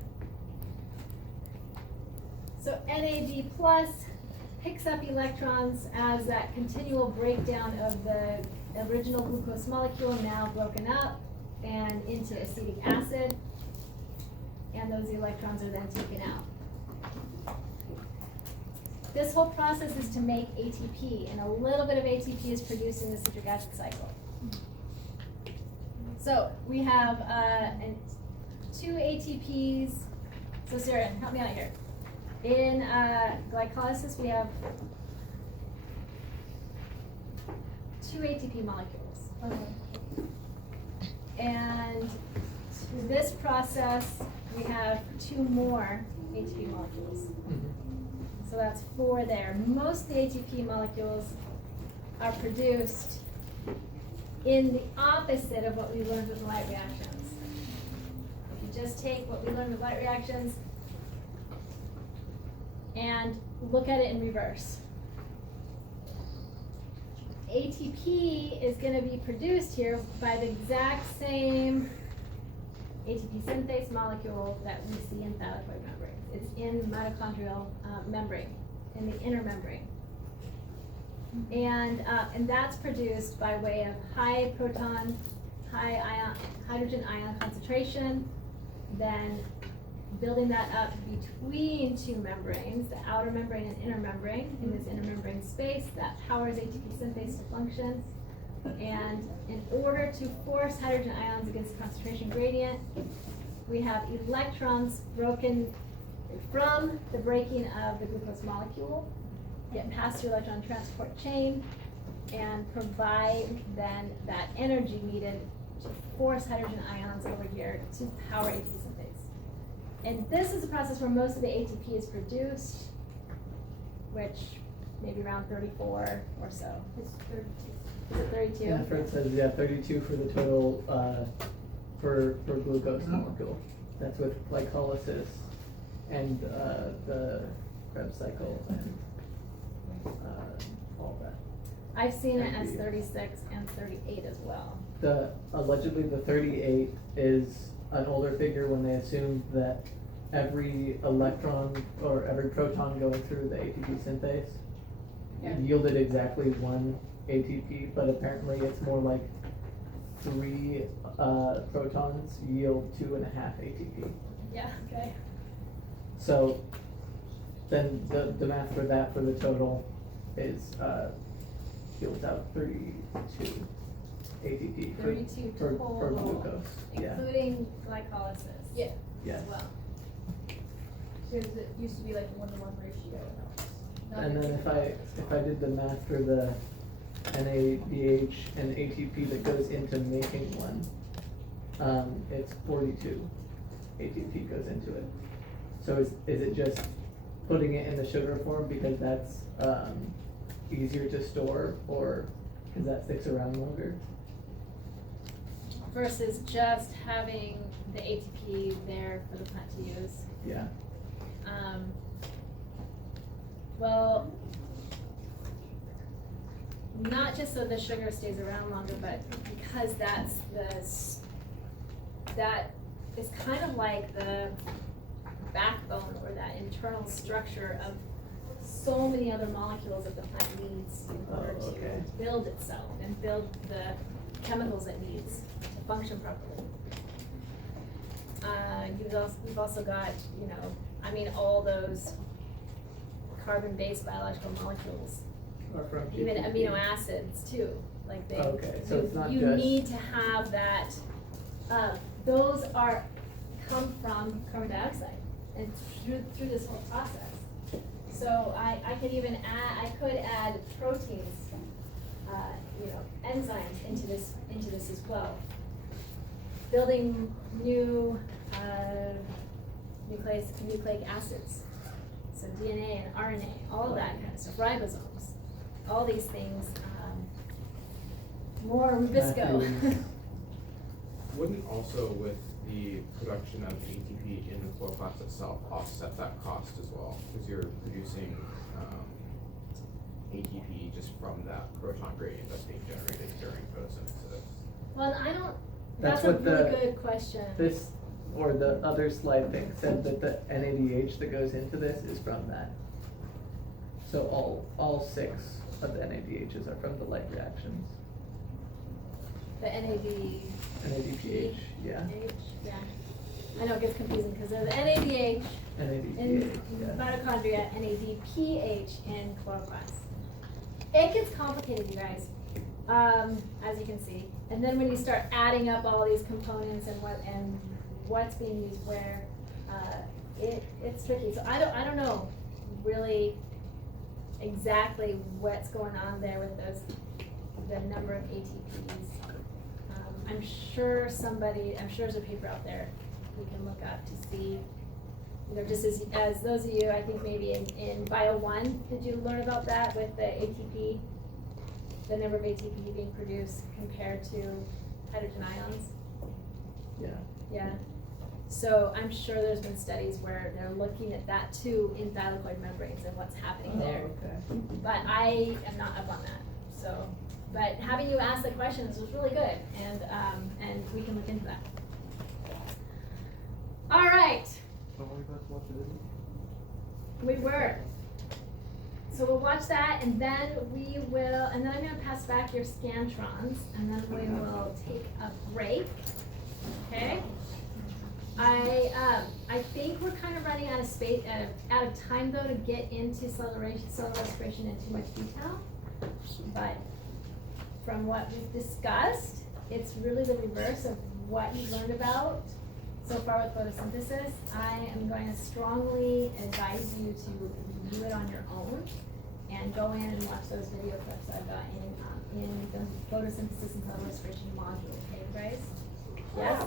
So NAD plus picks up electrons as that continual breakdown of the original glucose molecule, now broken up and into acetic acid, and those electrons are then taken out. This whole process is to make ATP, and a little bit of ATP is produced in the citric acid cycle. So we have 2 ATPs. So Sarah, help me out here. In glycolysis, we have 2 ATP molecules. And through this process, we have 2 more ATP molecules. So that's 4 there. Most of the ATP molecules are produced in the opposite of what we learned with light reactions. If you just take what we learned with light reactions and look at it in reverse. ATP is going to be produced here by the exact same ATP synthase molecule that we see in thylakoid membranes. It's in mitochondrial membrane, in the inner membrane. And that's produced by way of high proton, hydrogen ion concentration, then building that up between 2 membranes, the outer membrane and inner membrane, in this inner membrane space that powers ATP synthase to function. And in order to force hydrogen ions against the concentration gradient, we have electrons broken from the breaking of the glucose molecule, get past the electron transport chain, and provide then that energy needed to force hydrogen ions over here to power ATP synthase. And this is a process where most of the ATP is produced, which maybe around 34 or so. It's 32. Is it 32? Yeah, Fred says 32 for the total for glucose molecule. That's with glycolysis and the Krebs cycle and all that. I've seen it as 36 and 38 as well. Allegedly the 38 is an older figure when they assumed that every electron or every proton going through the ATP synthase yielded exactly 1 ATP, but apparently it's more like 3 protons yield 2.5 ATP. Yeah, okay. So then the math for that for the total is yields out 32 ATP 32 for total, glucose. including glycolysis. Yeah. Yes. As well. Because it used to be like a 1-to-1 ratio. And then if I did the math for the NADH and ATP that goes into making one, it's 42 ATP goes into it. So is it just putting it in the sugar form because that's easier to store, or because that sticks around longer? Versus just having the ATP there for the plant to use. Yeah. Well, not just so the sugar stays around longer, but because that is kind of like the backbone or that internal structure of so many other molecules that the plant needs in order to build itself and build the chemicals it needs to function properly. You've also got, all those carbon-based biological molecules, Or from even ATP. amino acids too. Like So it's not you just need to have that. Those come from carbon dioxide, and through this whole process. So I could add proteins, enzymes into this as well. Building new nucleic acids So DNA and RNA, all of that kind of stuff, ribosomes, all these things, more Rubisco. Wouldn't also with the production of ATP in the chloroplast itself offset that cost as well? Because you're producing ATP just from that proton gradient that's being generated during photosynthesis. Well, I don't, That's that's a what really the- good question. This, or the other slide thing said that the NADH that goes into this is from that. So all 6 of the NADHs are from the light reactions. The NAD. NADPH, yeah. H, yeah. I know it gets confusing because they're the NADH in NADPH, yeah. mitochondria, NADPH in chloroplast. It gets complicated, you guys, as you can see. And then when you start adding up all these components and what's being used where, it's tricky. So I don't know really exactly what's going on there with the number of ATPs. I'm sure there's a paper out there we can look up to see, just as those of you, I think maybe in Bio 1, did you learn about that with the ATP, the number of ATP being produced compared to hydrogen ions? Yeah. Yeah. So I'm sure there's been studies where they're looking at that too in thylakoid membranes and what's happening there. Okay. But I am not up on that, so. But having you ask the questions was really good, and we can look into that. All right. We were. So we'll watch that, and then I'm gonna pass back your Scantrons, and then we will take a break. Okay. I think we're kind of running out of space, out of time though, to get into cell respiration in too much detail. But from what we've discussed, it's really the reverse of what you've learned about so far with photosynthesis. I am going to strongly advise you to review it on your own and go in and watch those video clips I've got in the photosynthesis and cell respiration module. Okay, guys? Yes?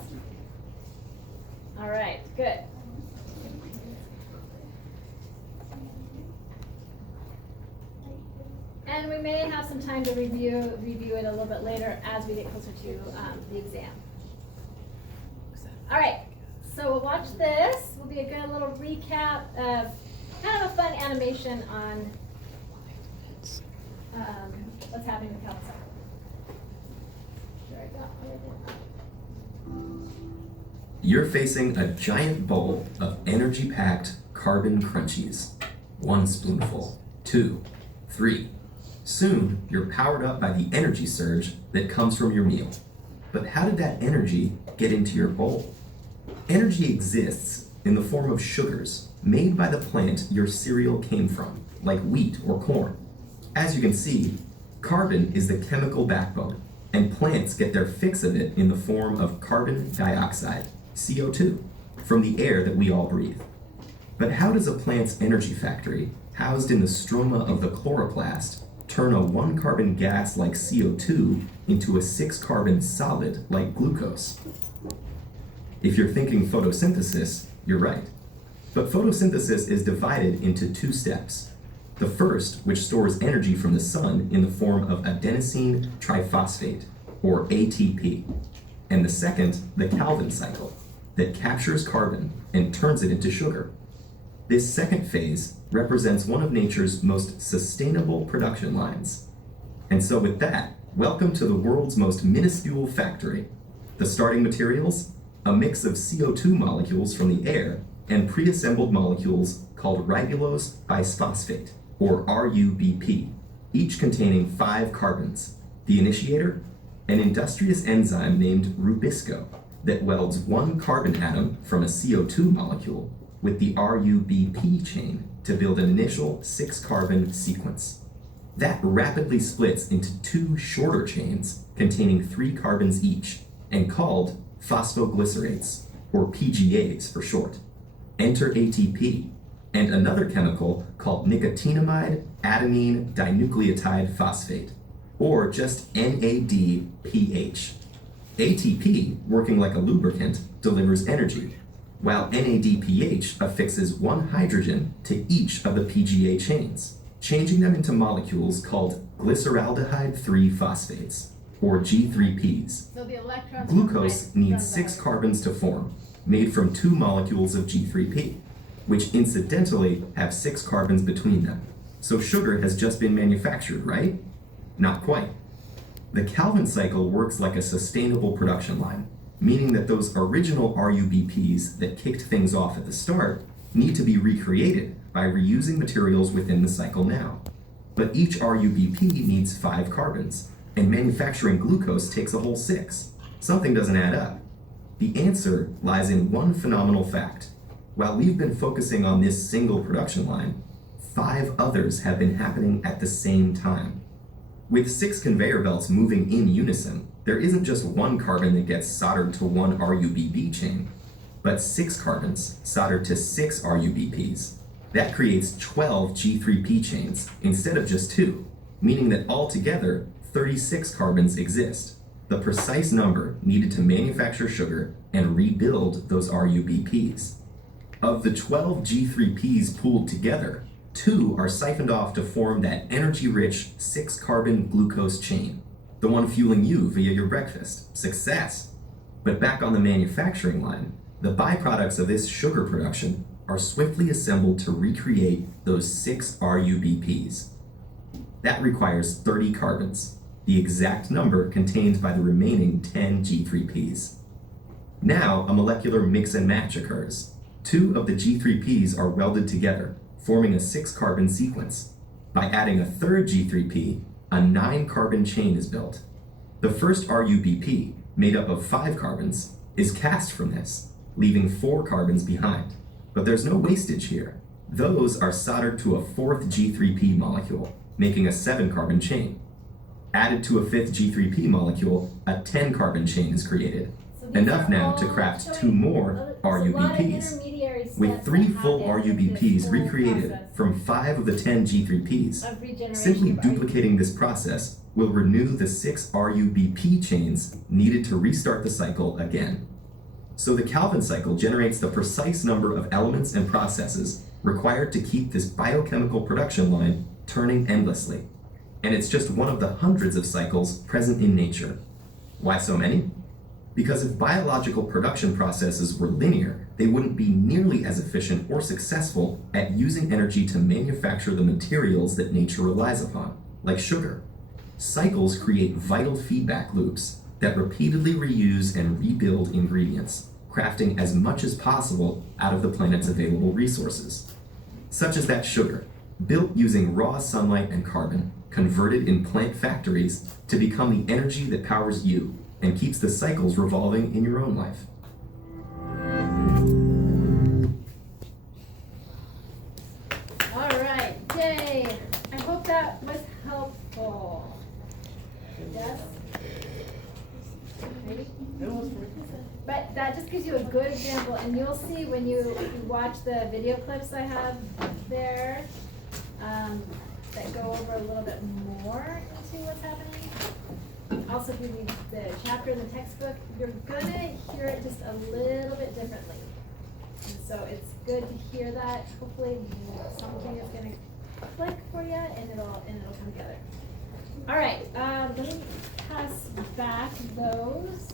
All right, good. And we may have some time to review it a little bit later as we get closer to the exam. All right, so we'll watch this. Will be a good little recap of kind of a fun animation on what's happening with health cycle. You're facing a giant bowl of energy-packed carbon crunchies. 1 spoonful, 2, 3. Soon, you're powered up by the energy surge that comes from your meal. But how did that energy get into your bowl? Energy exists in the form of sugars made by the plant your cereal came from, like wheat or corn. As you can see, carbon is the chemical backbone, and plants get their fix of it in the form of carbon dioxide, CO2, from the air that we all breathe. But how does a plant's energy factory, housed in the stroma of the chloroplast, turn a 1-carbon gas like CO2 into a 6-carbon solid like glucose? If you're thinking photosynthesis, you're right. But photosynthesis is divided into 2 steps. The first, which stores energy from the sun in the form of adenosine triphosphate, or ATP. And the second, the Calvin cycle, that captures carbon and turns it into sugar. This second phase represents one of nature's most sustainable production lines. And so with that, welcome to the world's most minuscule factory. The starting materials? A mix of CO2 molecules from the air and pre-assembled molecules called ribulose bisphosphate, or RUBP, each containing 5 carbons. The initiator? An industrious enzyme named Rubisco that welds 1 carbon atom from a CO2 molecule with the RUBP chain to build an initial 6-carbon sequence. That rapidly splits into 2 shorter chains containing 3 carbons each and called phosphoglycerates, or PGAs for short. Enter ATP and another chemical called nicotinamide adenine dinucleotide phosphate, or just NADPH. ATP, working like a lubricant, delivers energy, while NADPH affixes one hydrogen to each of the PGA chains, changing them into molecules called glyceraldehyde 3-phosphates, or G3Ps. So the electrons Glucose needs 6 carbons to form, made from 2 molecules of G3P, which incidentally have 6 carbons between them. So sugar has just been manufactured, right? Not quite. The Calvin cycle works like a sustainable production line, meaning that those original RUBPs that kicked things off at the start need to be recreated by reusing materials within the cycle now. But each RUBP needs 5 carbons, and manufacturing glucose takes a whole 6. Something doesn't add up. The answer lies in one phenomenal fact. While we've been focusing on this single production line, 5 others have been happening at the same time. With 6 conveyor belts moving in unison, there isn't just one carbon that gets soldered to one RUBP chain, but 6 carbons soldered to 6 RUBPs. That creates 12 G3P chains instead of just 2, meaning that altogether 36 carbons exist, the precise number needed to manufacture sugar and rebuild those RUBPs. Of the 12 G3Ps pooled together, 2 are siphoned off to form that energy-rich 6-carbon glucose chain, the one fueling you via your breakfast. Success! But back on the manufacturing line, the byproducts of this sugar production are swiftly assembled to recreate those 6 RUBPs. That requires 30 carbons, the exact number contained by the remaining 10 G3Ps. Now, a molecular mix and match occurs. 2 of the G3Ps are welded together, forming a 6-carbon sequence. By adding a third G3P, a 9-carbon chain is built. The first RUBP, made up of 5 carbons, is cast from this, leaving 4 carbons behind. But there's no wastage here. Those are soldered to a 4th G3P molecule, making a 7-carbon chain. Added to a 5th G3P molecule, a 10-carbon chain is created. Enough now to craft 2 more RUBPs. With 3 full RUBPs recreated from 5 of the 10 G3Ps, simply duplicating this process will renew the 6 RUBP chains needed to restart the cycle again. So the Calvin cycle generates the precise number of elements and processes required to keep this biochemical production line turning endlessly. And it's just one of the hundreds of cycles present in nature. Why so many? Because if biological production processes were linear, they wouldn't be nearly as efficient or successful at using energy to manufacture the materials that nature relies upon, like sugar. Cycles create vital feedback loops that repeatedly reuse and rebuild ingredients, crafting as much as possible out of the planet's available resources. Such as that sugar, built using raw sunlight and carbon, converted in plant factories to become the energy that powers you and keeps the cycles revolving in your own life. All right, yay. I hope that was helpful. Yes? Ready? But that just gives you a good example, and you'll see when you watch the video clips I have there that go over a little bit more into what's happening. Also, if you read the chapter in the textbook, you're gonna hear it just a little bit differently. And so it's good to hear that. Hopefully something is gonna click for you and it'll come together. All right, let me pass back those.